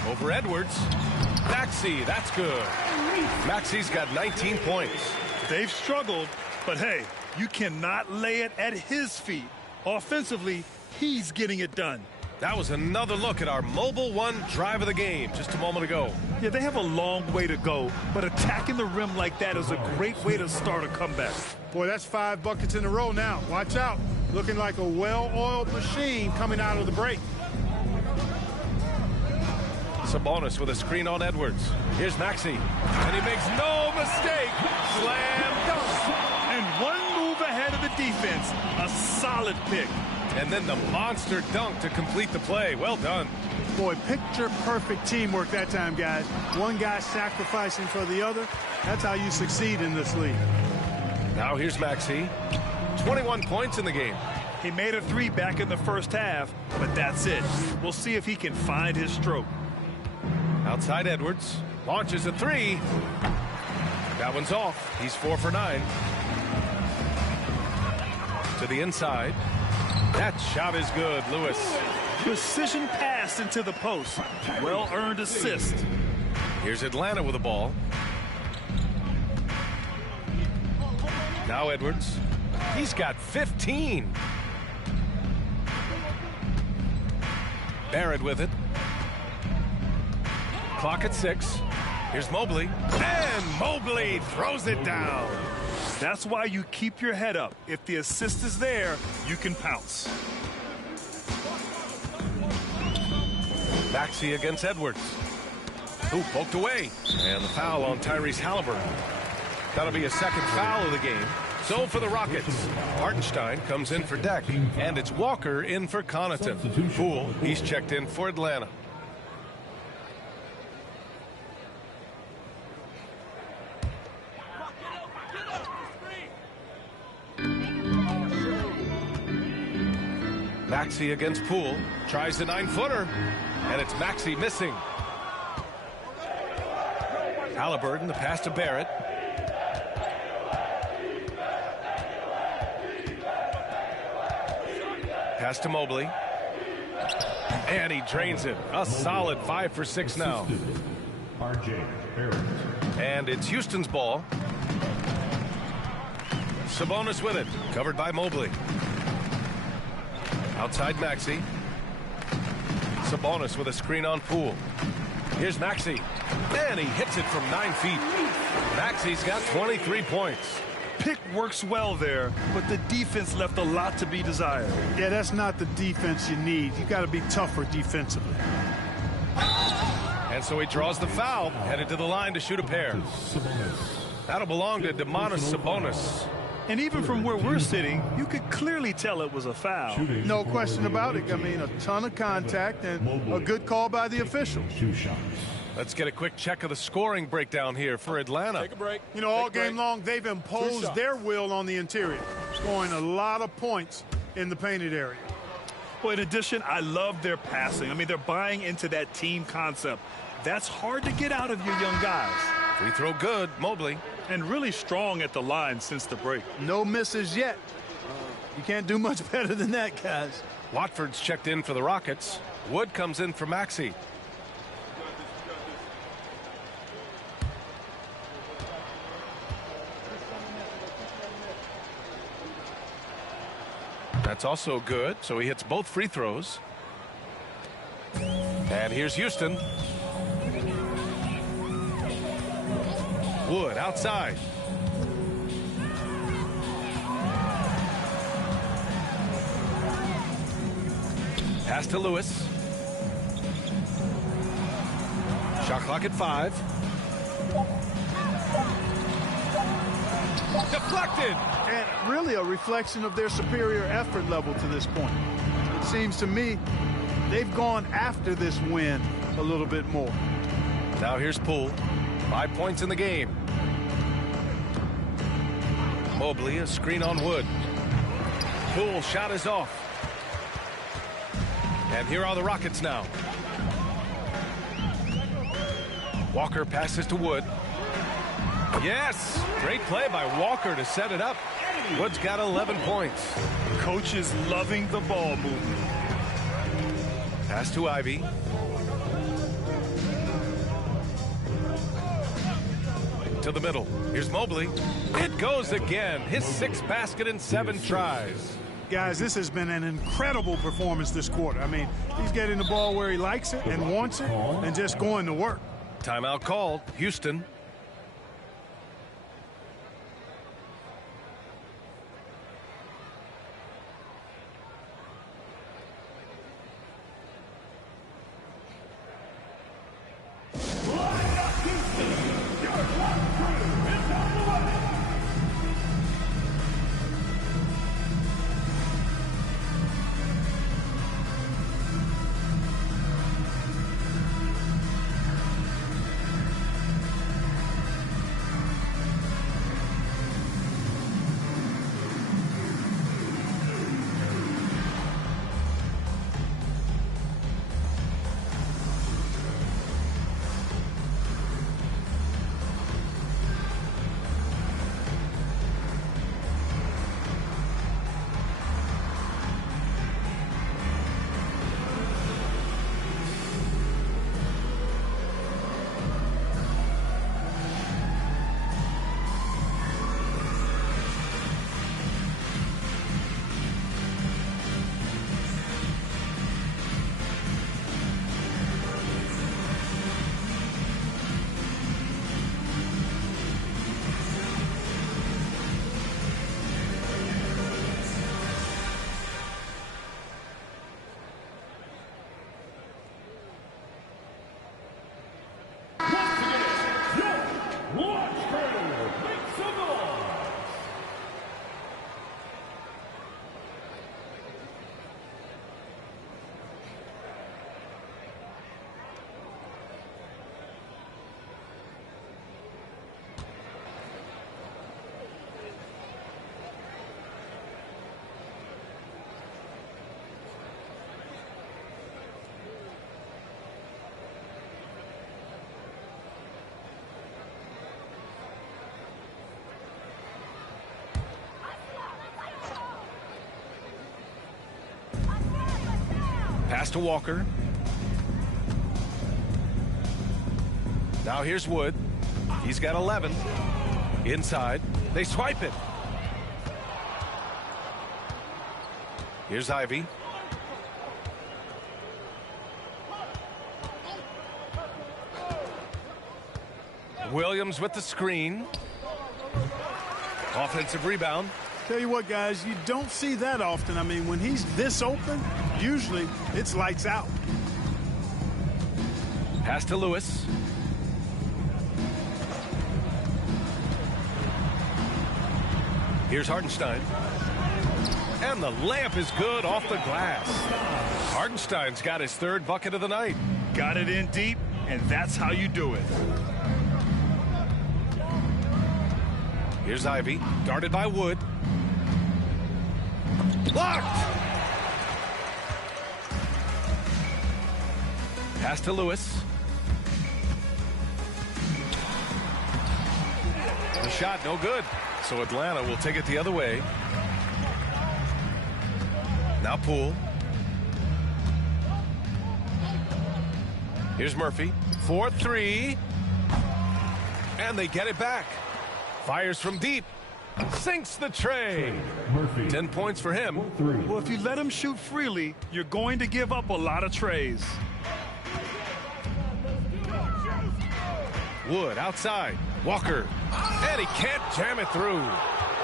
Over Edwards. Maxey, that's good. Maxey's got 19 points. They've struggled, but hey, you cannot lay it at his feet. Offensively, he's getting it done. That was another look at our Mobile One drive of the game just a moment ago. Yeah, they have a long way to go, but attacking the rim like that is a great way to start a comeback. Boy, that's 5 buckets in a row now. Watch out. Looking like a well-oiled machine coming out of the break. Sabonis with a screen on Edwards. Here's Maxey, and he makes no mistake. Slam dunk. And one move ahead of the defense. A solid pick. And then the monster dunk to complete the play. Well done. Boy, picture-perfect teamwork that time, guys. One guy sacrificing for the other. That's how you succeed in this league. Now here's Maxey. 21 points in the game. He made a 3 back in the first half, but that's it. We'll see if he can find his stroke. Outside Edwards. Launches a 3. That one's off. He's 4 for 9. To the inside. That shot is good, Lewis. Precision pass into the post. Well-earned assist. Here's Atlanta with the ball. Now Edwards. He's got 15. Barrett with it. Clock at 6. Here's Mobley. And Mobley throws it down. That's why you keep your head up. If the assist is there, you can pounce. Maxey against Edwards. Ooh, poked away. And the foul on Tyrese Halliburton. That'll be a second foul of the game. So for the Rockets, Hartenstein comes in for Deck, and it's Walker in for Connaughton. Poole, he's checked in for Atlanta. Maxey against Poole. Tries the 9-footer. And it's Maxey missing. Halliburton, the pass to Barrett. Pass to Mobley. And he drains it. A solid 5 for 6 now. And it's Houston's ball. Sabonis with it. Covered by Mobley. Outside Maxey. Sabonis with a screen on Poole. Here's Maxey. And he hits it from 9 feet. Maxey's got 23 points. Pick works well there, but the defense left a lot to be desired. Yeah, that's not the defense you need. You got to be tougher defensively. And so he draws the foul, headed to the line to shoot a pair. That'll belong to Domantas Sabonis. And even from where we're sitting, you could clearly tell it was a foul. No question about it. I mean, a ton of contact and a good call by the officials. Let's get a quick check of the scoring breakdown here for Atlanta. Take a break. You know, all game long, they've imposed their will on the interior, scoring a lot of points in the painted area. Well, in addition, I love their passing. I mean, they're buying into that team concept. That's hard to get out of your young guys. Free throw good, Mobley. And really strong at the line since the break. No misses yet. You can't do much better than that, guys. Watford's checked in for the Rockets. Wood comes in for Maxey. That's also good, so he hits both free throws. And here's Houston. Wood outside. Pass to Lewis. Shot clock at 5. Deflected. And really a reflection of their superior effort level to this point. It seems to me they've gone after this win a little bit more. Now here's Poole. 5 points in the game. Mobley, a screen on Wood. Poole shot is off. And here are the Rockets now. Walker passes to Wood. Yes! Great play by Walker to set it up. Wood's got 11 points. Coach is loving the ball movement. Pass to Ivy. To the middle. Here's Mobley. It goes again. His 6th basket in 7 tries. Guys, this has been an incredible performance this quarter. I mean, he's getting the ball where he likes it and wants it and just going to work. Timeout called. Houston. Pass to Walker. Now here's Wood. He's got 11. Inside. They swipe it. Here's Ivy. Williams with the screen. Offensive rebound. Tell you what, guys, you don't see that often. I mean, when he's this open, usually it's lights out. Pass to Lewis. Here's Hartenstein. And the layup is good off the glass. Hartenstein's got his third bucket of the night. Got it in deep, and that's how you do it. Here's Ivy, guarded by Wood. Blocked! Pass to Lewis. The shot, no good. So Atlanta will take it the other way. Now Poole. Here's Murphy. 4-3. And they get it back. Fires from deep. Sinks the tray. Murphy. 10 points for him. Well, if you let him shoot freely, you're going to give up a lot of trays. Wood outside. Walker. And he can't jam it through.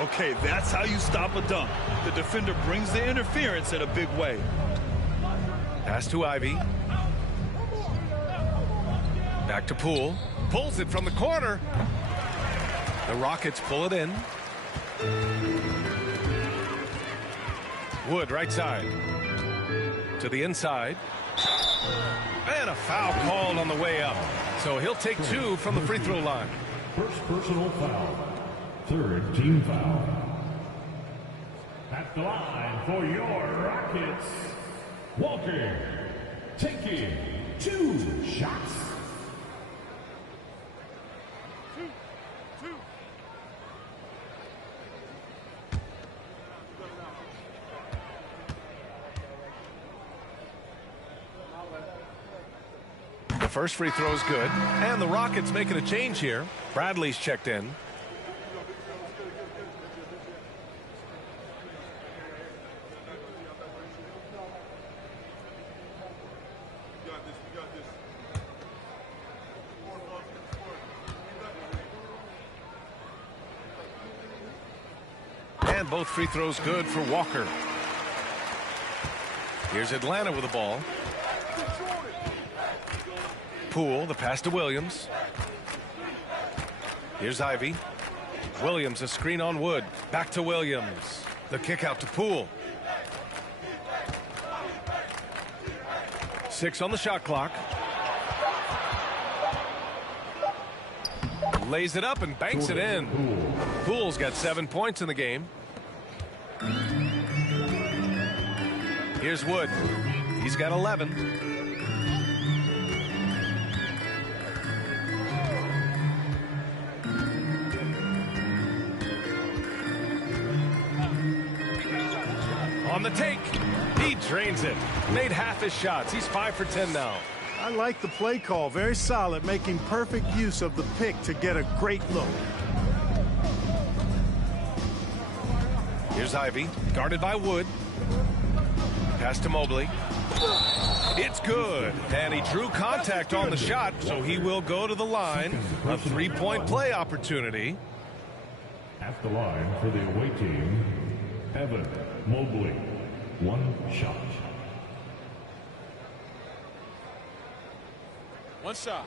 Okay, that's how you stop a dunk. The defender brings the interference in a big way. Pass to Ivy. Back to Poole. Pulls it from the corner. The Rockets pull it in. Wood right side. To the inside. And a foul called on the way up. So he'll take 2 from the free throw line. First personal foul. Third team foul. At the line for your Rockets, Walker taking 2 shots. The first free throw is good. And the Rockets making a change here. Bradley's checked in. And both free throws good for Walker. Here's Atlanta with the ball. Poole, the pass to Williams. Here's Ivy. Williams, a screen on Wood. Back to Williams. The kick out to Poole. 6 on the shot clock. Lays it up and banks it in. Poole's got 7 points in the game. Here's Wood. He's got 11. On the take, he drains it. Made half his shots. He's 5 for 10 now. I like the play call. Very solid, making perfect use of the pick to get a great look. Here's Ivy, guarded by Wood. Pass to Mobley. It's good. And he drew contact on the shot, so he will go to the line. A 3-point play opportunity. At the line for the away team, Evan Mobley. 1 shot. 1 shot.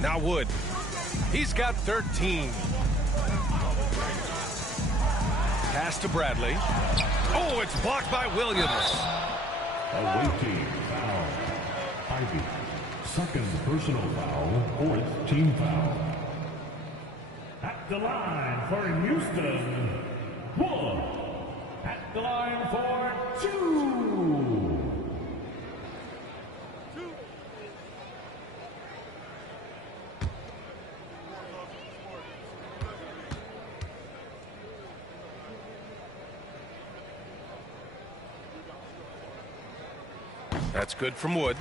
Now Wood. He's got 13. Pass to Bradley. Oh, it's blocked by Williams. Away team foul. Ivy. Second personal foul. 4th team foul. At the line for Houston, Wood. At the line for 2. That's good from Wood.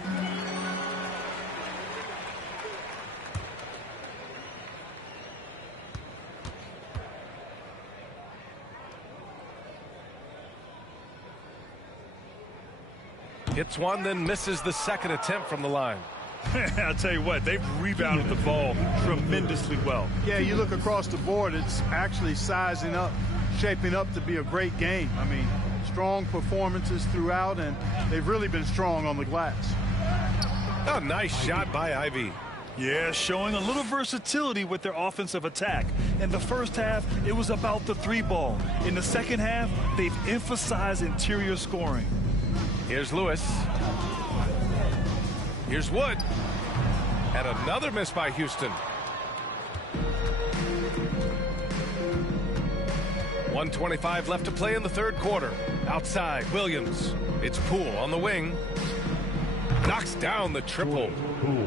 Hits one, then misses the second attempt from the line. I'll tell you what, they've rebounded the ball tremendously well. Yeah, you look across the board, it's actually sizing up, shaping up to be a great game. I mean, strong performances throughout, and they've really been strong on the glass. A nice shot by Ivy. Yeah, showing a little versatility with their offensive attack. In the first half, it was about the three ball. In the second half, they've emphasized interior scoring. Here's Lewis. Here's Wood. And another miss by Houston. 1:25 left to play in the third quarter. Outside, Williams. It's Poole on the wing. Knocks down the triple.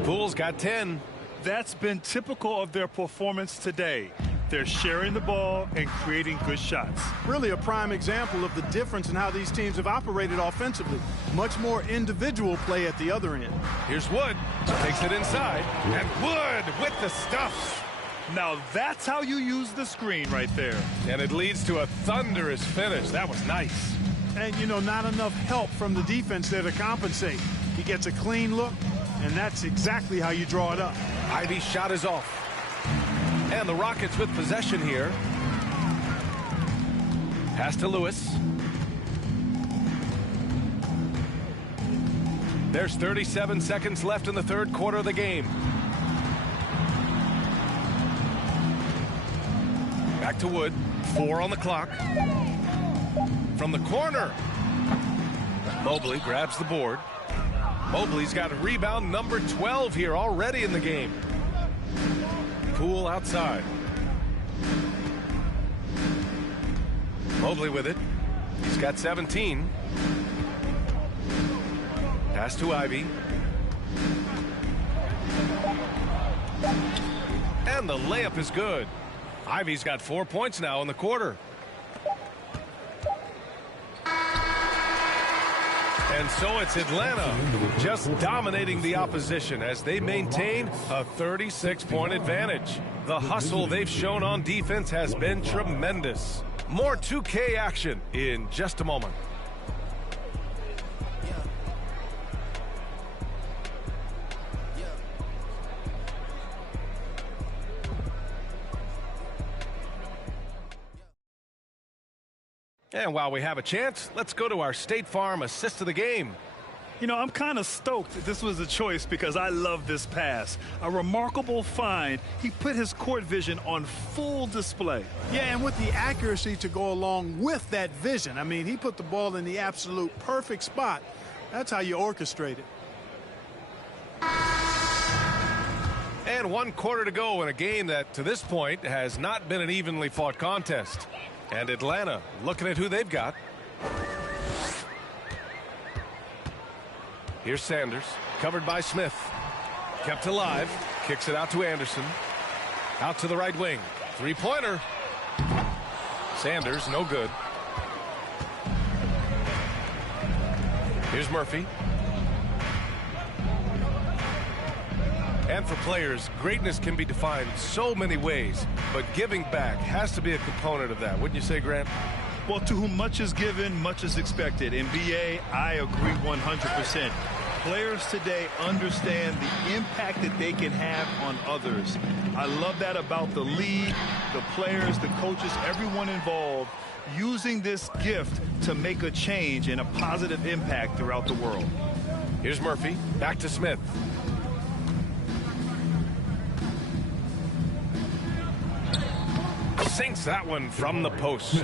Poole's got 10. That's been typical of their performance today. They're sharing the ball and creating good shots. Really a prime example of the difference in how these teams have operated offensively. Much more individual play at the other end. Here's Wood. Takes it inside. And Wood with the stuff. Now that's how you use the screen right there. And it leads to a thunderous finish. That was nice. And, you know, not enough help from the defense there to compensate. He gets a clean look, and that's exactly how you draw it up. Ivy's shot is off. And the Rockets with possession here. Pass to Lewis. There's 37 seconds left in the third quarter of the game. Back to Wood. 4 on the clock. From the corner. Mobley grabs the board. Mobley's got a rebound number 12 here already in the game. Poole outside. Mobley with it. He's got 17. Pass to Ivy. And the layup is good. Ivy's got 4 points now in the quarter. And so it's Atlanta just dominating the opposition as they maintain a 36-point advantage. The hustle they've shown on defense has been tremendous. More 2K action in just a moment. And while we have a chance, let's go to our State Farm assist of the game. You know, I'm kind of stoked this was a choice because I love this pass. A remarkable find. He put his court vision on full display. Yeah, and with the accuracy to go along with that vision. I mean, he put the ball in the absolute perfect spot. That's how you orchestrate it. And 1 quarter to go in a game that, to this point, has not been an evenly fought contest. And Atlanta looking at who they've got. Here's Sanders, covered by Smith. Kept alive, kicks it out to Anderson. Out to the right wing. Three-pointer. Sanders, no good. Here's Murphy. And for players, greatness can be defined so many ways, but giving back has to be a component of that. Wouldn't you say, Grant? Well, to whom much is given, much is expected. In BA, I agree 100%. Players today understand the impact that they can have on others. I love that about the league, the players, the coaches, everyone involved, using this gift to make a change and a positive impact throughout the world. Here's Murphy, back to Smith. Sinks that one from the post.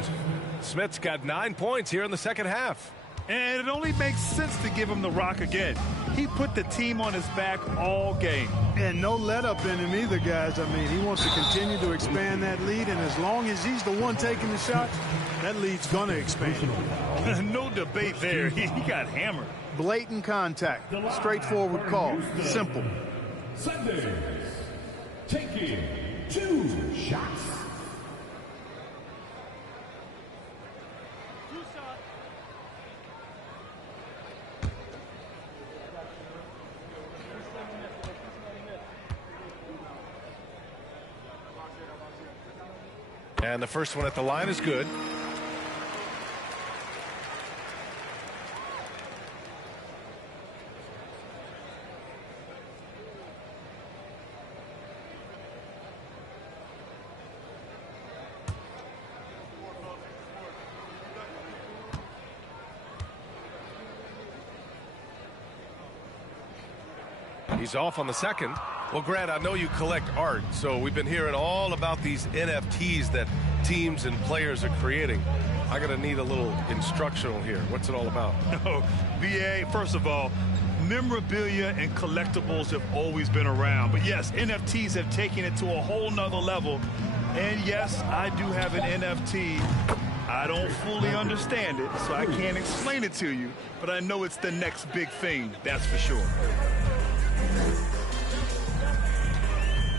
Smith's got 9 points here in the second half. And it only makes sense to give him the rock again. He put the team on his back all game. And no let up in him either, guys. I mean, he wants to continue to expand that lead, and as long as he's the one taking the shots, that lead's going to expand. No debate there. He got hammered. Blatant contact. Straightforward call. Simple. Sundays, taking 2 shots. And the first one at the line is good. He's off on the second. Well, Grant, I know you collect art, so we've been hearing all about these NFTs that teams and players are creating. I'm going to need a little instructional here. What's it all about? No, BA, first of all, memorabilia and collectibles have always been around. But yes, NFTs have taken it to a whole nother level. And yes, I do have an NFT. I don't fully understand it, so I can't explain it to you. But I know it's the next big thing, that's for sure.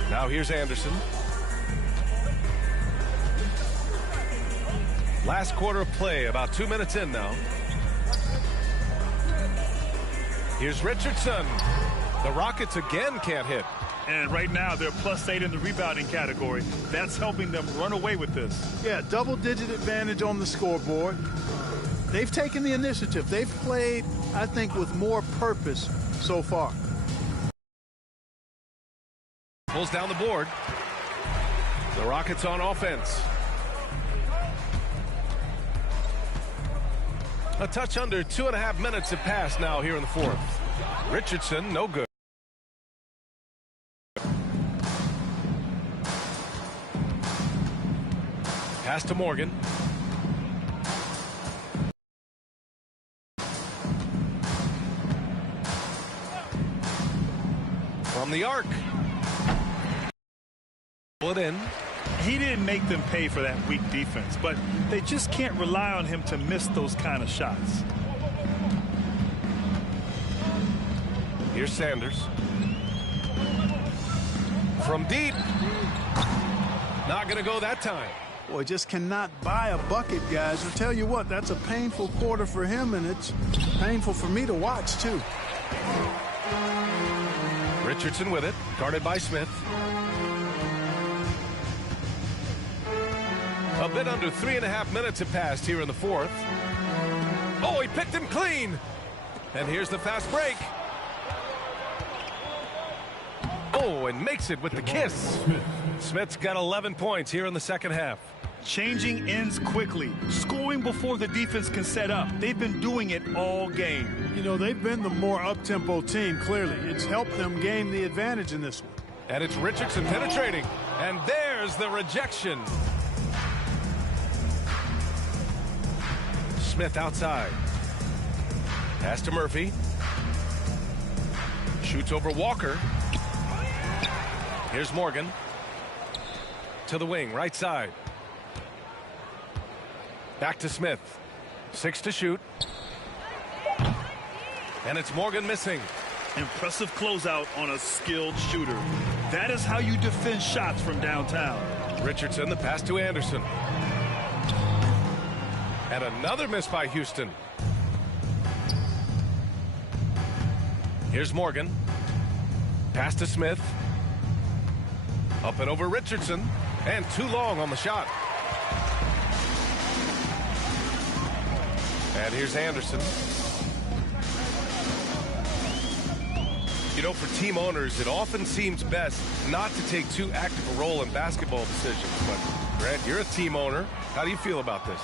Now here's Anderson. Last quarter of play, about 2 minutes in now. Here's Richardson. The Rockets again can't hit. And right now they're +8 in the rebounding category. That's helping them run away with this. Yeah, double-digit advantage on the scoreboard. They've taken the initiative. They've played, I think, with more purpose so far. Pulls down the board. The Rockets on offense. A touch under 2.5 minutes have passed now here in the fourth. Richardson, no good. Pass to Morgan. From the arc. Pull it in. He didn't make them pay for that weak defense, but they just can't rely on him to miss those kind of shots. Here's Sanders. From deep. Not going to go that time. Boy, just cannot buy a bucket, guys. I'll tell you what, that's a painful quarter for him, and it's painful for me to watch, too. Richardson with it, guarded by Smith. A bit under 3.5 minutes have passed here in the fourth. Oh, he picked him clean. And here's the fast break. Oh, and makes it with the kiss. Smith's got 11 points here in the second half. Changing ends quickly, scoring before the defense can set up. They've been doing it all game. You know, they've been the more up-tempo team, clearly. It's helped them gain the advantage in this one. And it's Richardson penetrating. And there's the rejection. Smith outside. Pass to Murphy. Shoots over Walker. Here's Morgan. To the wing, right side. Back to Smith. 6 to shoot. And it's Morgan missing. Impressive closeout on a skilled shooter. That is how you defend shots from downtown. Richardson, the pass to Anderson. And another miss by Houston. Here's Morgan. Pass to Smith. Up and over Richardson. And too long on the shot. And here's Anderson. You know, for team owners, it often seems best not to take too active a role in basketball decisions. But, Grant, you're a team owner. How do you feel about this?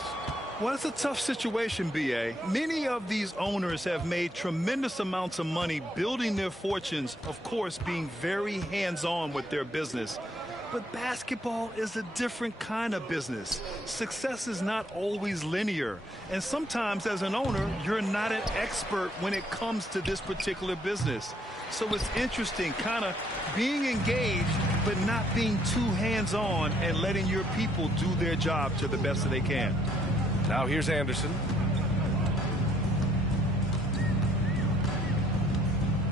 Well, it's a tough situation, B.A. Many of these owners have made tremendous amounts of money building their fortunes, of course, being very hands-on with their business. But basketball is a different kind of business. Success is not always linear. And sometimes as an owner, you're not an expert when it comes to this particular business. So it's interesting kind of being engaged, but not being too hands-on and letting your people do their job to the best that they can. Now here's Anderson.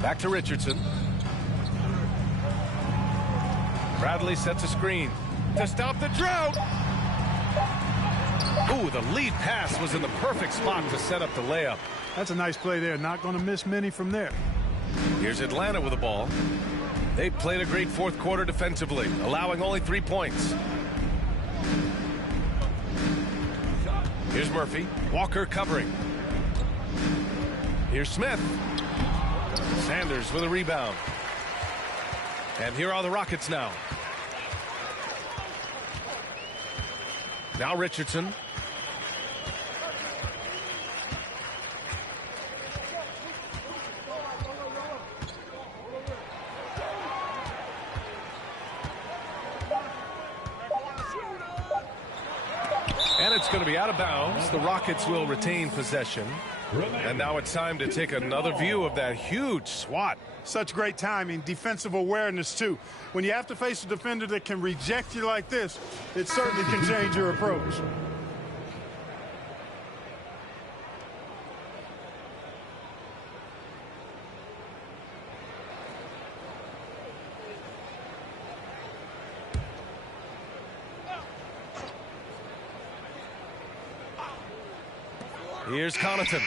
Back to Richardson. Bradley sets a screen to stop the drought. Ooh, the lead pass was in the perfect spot to set up the layup. That's a nice play there. Not going to miss many from there. Here's Atlanta with the ball. They played a great fourth quarter defensively, allowing only 3 points. Here's Murphy. Walker covering. Here's Smith. Sanders with a rebound. And here are the Rockets now. Now Richardson. And it's going to be out of bounds. The Rockets will retain possession. And now it's time to take another view of that huge swat. Such great timing, defensive awareness, too. When you have to face a defender that can reject you like this, it certainly can change your approach. Here's Connaughton.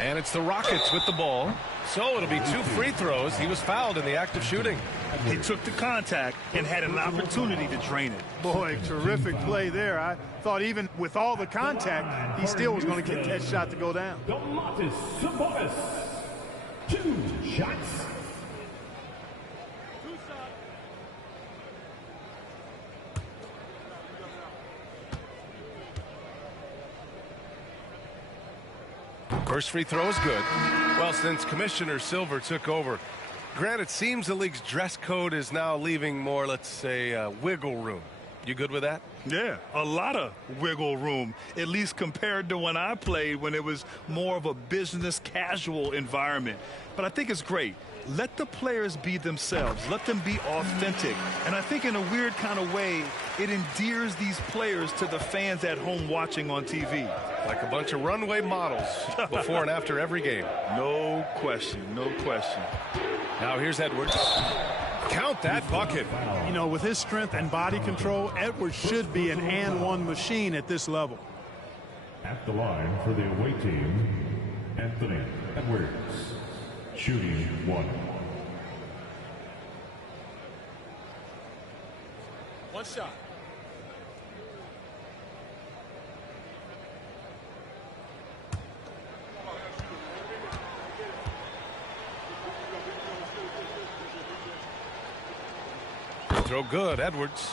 And it's the Rockets with the ball. So it'll be 2 free throws. He was fouled in the act of shooting. He took the contact and had an opportunity to drain it. Boy, terrific play there. I thought even with all the contact, he still was going to get that shot to go down. Domantas Sabonis. 2 shots. First free throw is good. Well, since Commissioner Silver took over, Grant, it seems the league's dress code is now leaving more, let's say, wiggle room. You good with that? Yeah, a lot of wiggle room, at least compared to when I played, when it was more of a business casual environment. But I think it's great. Let the players be themselves. Let them be authentic. And I think in a weird kind of way, it endears these players to the fans at home watching on TV. Like a bunch of runway models before and after every game. No question, no question. Now here's Edwards. Count that bucket. You know, with his strength and body control, Edwards should be an and-one machine at this level. At the line for the away team, Anthony Edwards. Shooting 1. One shot. Throw good, Edwards.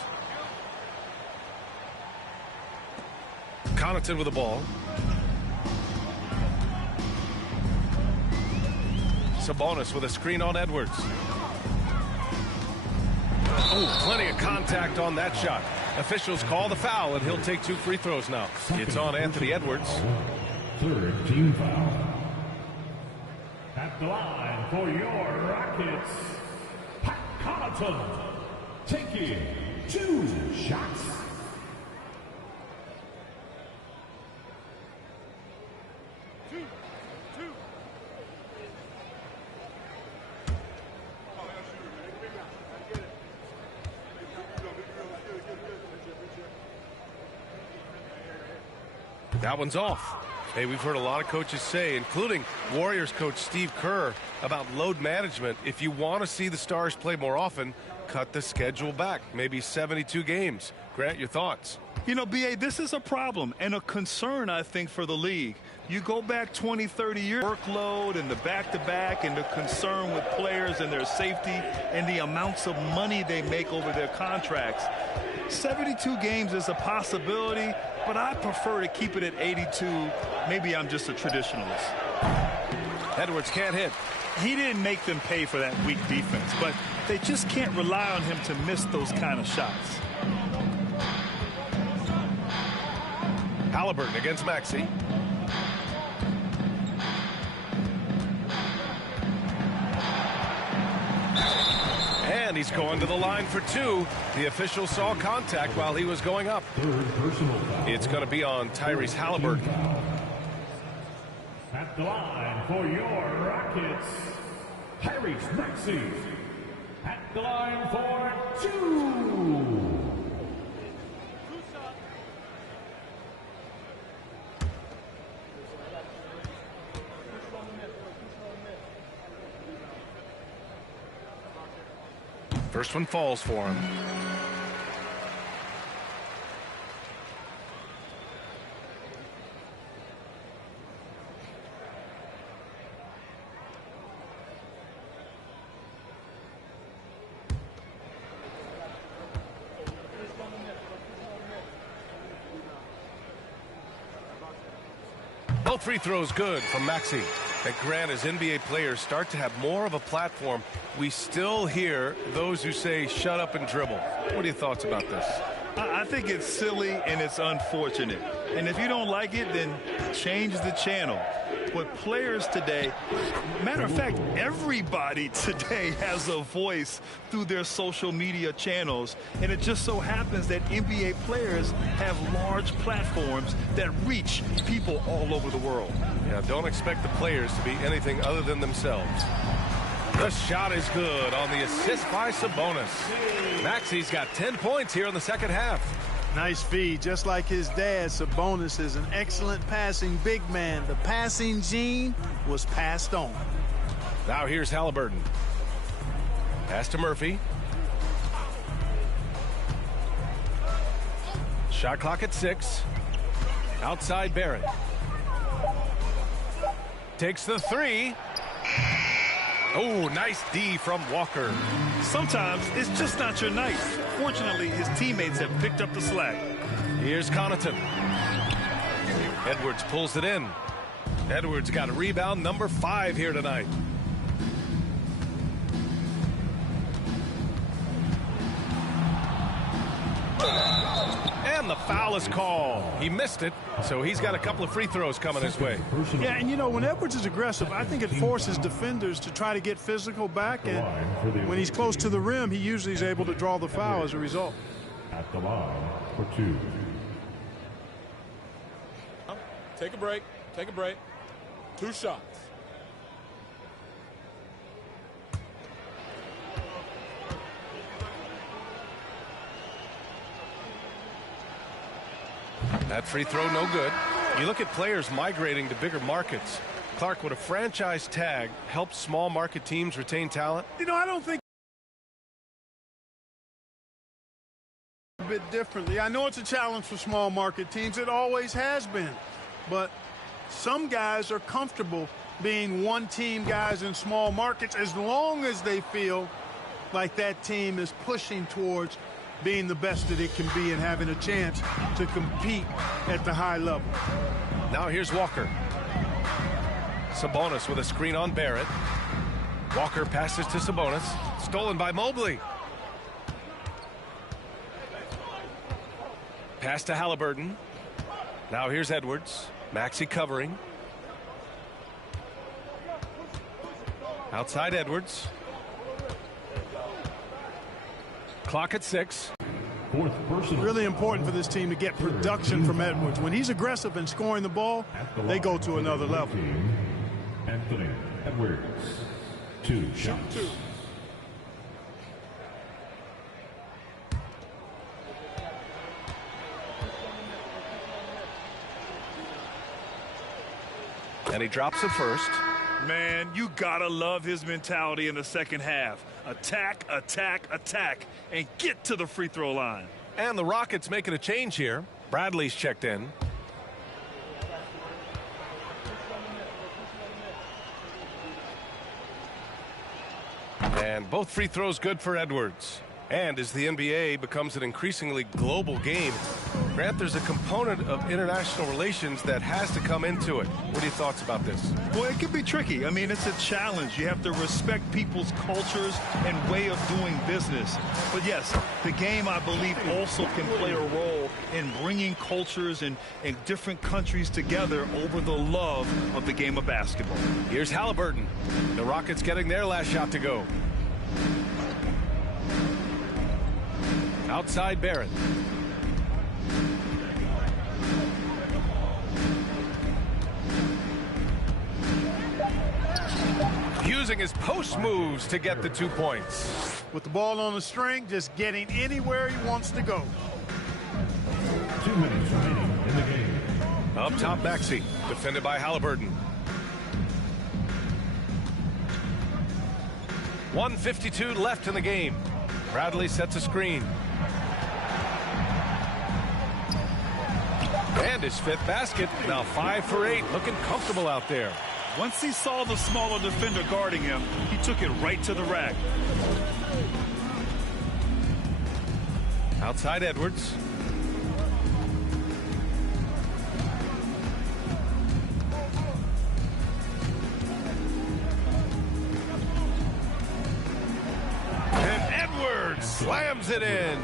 Connaughton with the ball. Sabonis with a screen on Edwards. Oh, plenty of contact on that shot. Officials call the foul, and he'll take 2 free throws now. It's on Anthony Edwards. 3rd team foul. At the line for your Rockets, Pat Connaughton, taking 2 shots. That one's off. Hey, we've heard a lot of coaches say, including Warriors coach Steve Kerr, about load management. If you want to see the Stars play more often, cut the schedule back, maybe 72 games. Grant, your thoughts? You know, B.A., this is a problem and a concern, I think, for the league. You go back 20, 30 years, workload and the back-to-back and the concern with players and their safety and the amounts of money they make over their contracts. 72 games is a possibility, but I prefer to keep it at 82. Maybe I'm just a traditionalist. Edwards can't hit. He didn't make them pay for that weak defense, but they just can't rely on him to miss those kind of shots. Halliburton against Maxey. And he's going to the line for 2. The official saw contact while he was going up. 3rd personal foul. It's going to be on Tyrese Halliburton. At the line for your Rockets, Tyrese Maxey. At the line for 2. First one falls for him. Both free throws good from Maxey. And Grant, as NBA players start to have more of a platform, we still hear those who say shut up and dribble. What are your thoughts about this? I think it's silly and it's unfortunate. And if you don't like it, then change the channel. But players today, matter of fact, everybody today has a voice through their social media channels. And it just so happens that NBA players have large platforms that reach people all over the world. Yeah, don't expect the players to be anything other than themselves. The shot is good on the assist by Sabonis. Maxey's got 10 points here in the second half. Nice feed. Just like his dad, Sabonis is an excellent passing big man. The passing gene was passed on. Now here's Halliburton. Pass to Murphy. Shot clock at 6. Outside Barrett. Takes the 3. Oh, nice D from Walker. Sometimes it's just not your night. Fortunately, his teammates have picked up the slack. Here's Connaughton. Edwards pulls it in. Edwards got a rebound, number 5 here tonight. And the foul is called. He missed it, so he's got a couple of free throws coming his way. Yeah, and you know, when Edwards is aggressive, I think it forces defenders to try to get physical back, and when he's close to the rim, he usually is able to draw the foul as a result. At the line for 2. Take a break. Take a break. 2 shots. That free throw no good. You look at players migrating to bigger markets. Clark, would a franchise tag help small market teams retain talent? You know, I don't think a bit differently. I know it's a challenge for small market teams. It always has been. But some guys are comfortable being one-team guys in small markets as long as they feel like that team is pushing towards being the best that it can be and having a chance to compete at the high level. Now here's Walker. Sabonis with a screen on Barrett. Walker passes to Sabonis. Stolen by Mobley. Pass to Halliburton. Now here's Edwards. Maxey covering. Outside Edwards. Clock at 6. Really important for this team to get production from Edwards. When he's aggressive and scoring the ball, they go to another level. Anthony Edwards, 2 shots. And he drops the first. Man, you gotta love his mentality in the second half. Attack, attack, attack, and get to the free throw line. And the Rockets making a change here. Bradley's checked in. And both free throws good for Edwards. And as the NBA becomes an increasingly global game, Grant, there's a component of international relations that has to come into it. What are your thoughts about this? Well, it can be tricky. I mean, it's a challenge. You have to respect people's cultures and way of doing business. But yes, the game, I believe, also can play a role in bringing cultures and different countries together over the love of the game of basketball. Here's Halliburton. The Rockets getting their last shot to go. Outside Barrett. Using his post moves to get the 2 points. With the ball on the string, just getting anywhere he wants to go. 2 minutes remaining in the game. Up top, Maxey, defended by Halliburton. 1:52 left in the game. Bradley sets a screen. And his 5th basket. Now 5 for 8. Looking comfortable out there. Once he saw the smaller defender guarding him, he took it right to the rack. Outside Edwards. slams it in.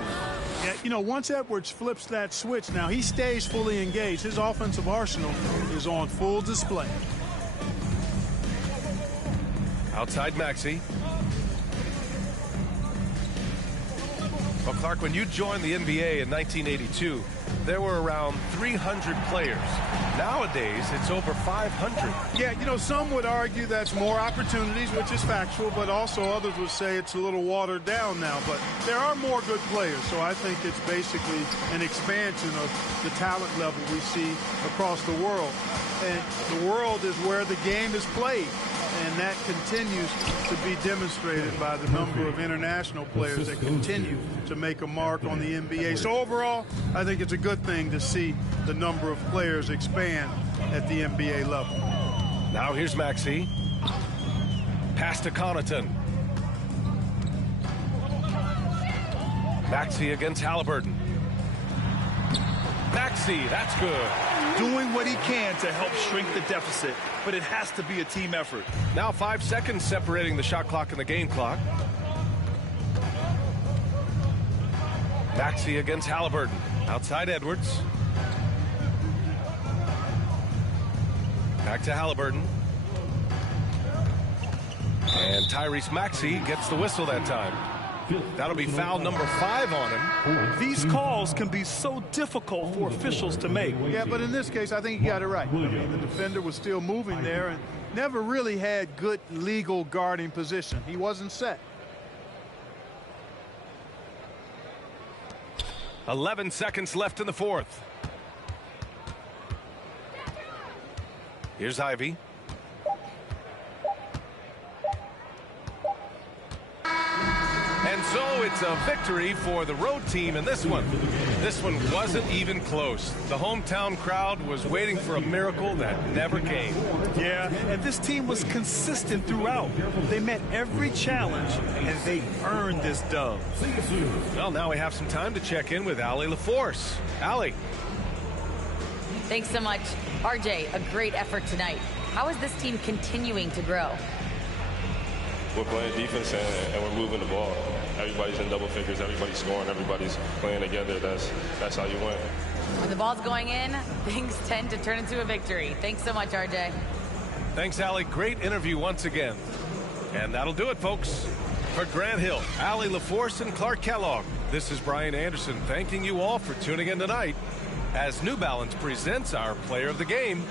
Yeah, you know, once Edwards flips that switch, now he stays fully engaged. His offensive arsenal is on full display. Outside Maxey. Well, Clark, when you joined the NBA in 1982, there were around 300 players. Nowadays, it's over 500. Yeah, you know, some would argue that's more opportunities, which is factual, but also others would say it's a little watered down now. But there are more good players, so I think it's basically an expansion of the talent level we see across the world. And the world is where the game is played. And that continues to be demonstrated by the number of international players that continue to make a mark on the NBA. So overall, I think it's a good thing to see the number of players expand at the NBA level. Now here's Maxey. Pass to Connaughton. Maxey against Halliburton. Maxey, that's good. Doing what he can to help shrink the deficit, but it has to be a team effort. Now 5 seconds separating the shot clock and the game clock. Maxey against Halliburton. Outside Edwards. Back to Halliburton. And Tyrese Maxey gets the whistle that time. That'll be foul number 5 on him. These calls can be so difficult for officials to make. Yeah, but in this case, I think he got it right. I mean, the defender was still moving there and never really had good legal guarding position. He wasn't set. 11 seconds left in the fourth. Here's Ivy. And so it's a victory for the road team in this one. This one wasn't even close. The hometown crowd was waiting for a miracle that never came. Yeah, and this team was consistent throughout. They met every challenge, and they earned this dub. Well, now we have some time to check in with Allie LaForce. Allie. Thanks so much. RJ, a great effort tonight. How is this team continuing to grow? We're playing defense and we're moving the ball. Everybody's in double figures. Everybody's scoring. Everybody's playing together. That's how you win. When the ball's going in, things tend to turn into a victory. Thanks so much, RJ. Thanks, Allie. Great interview once again. And that'll do it, folks. For Grant Hill, Allie LaForce, and Clark Kellogg, this is Brian Anderson thanking you all for tuning in tonight as New Balance presents our player of the game,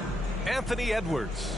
Anthony Edwards.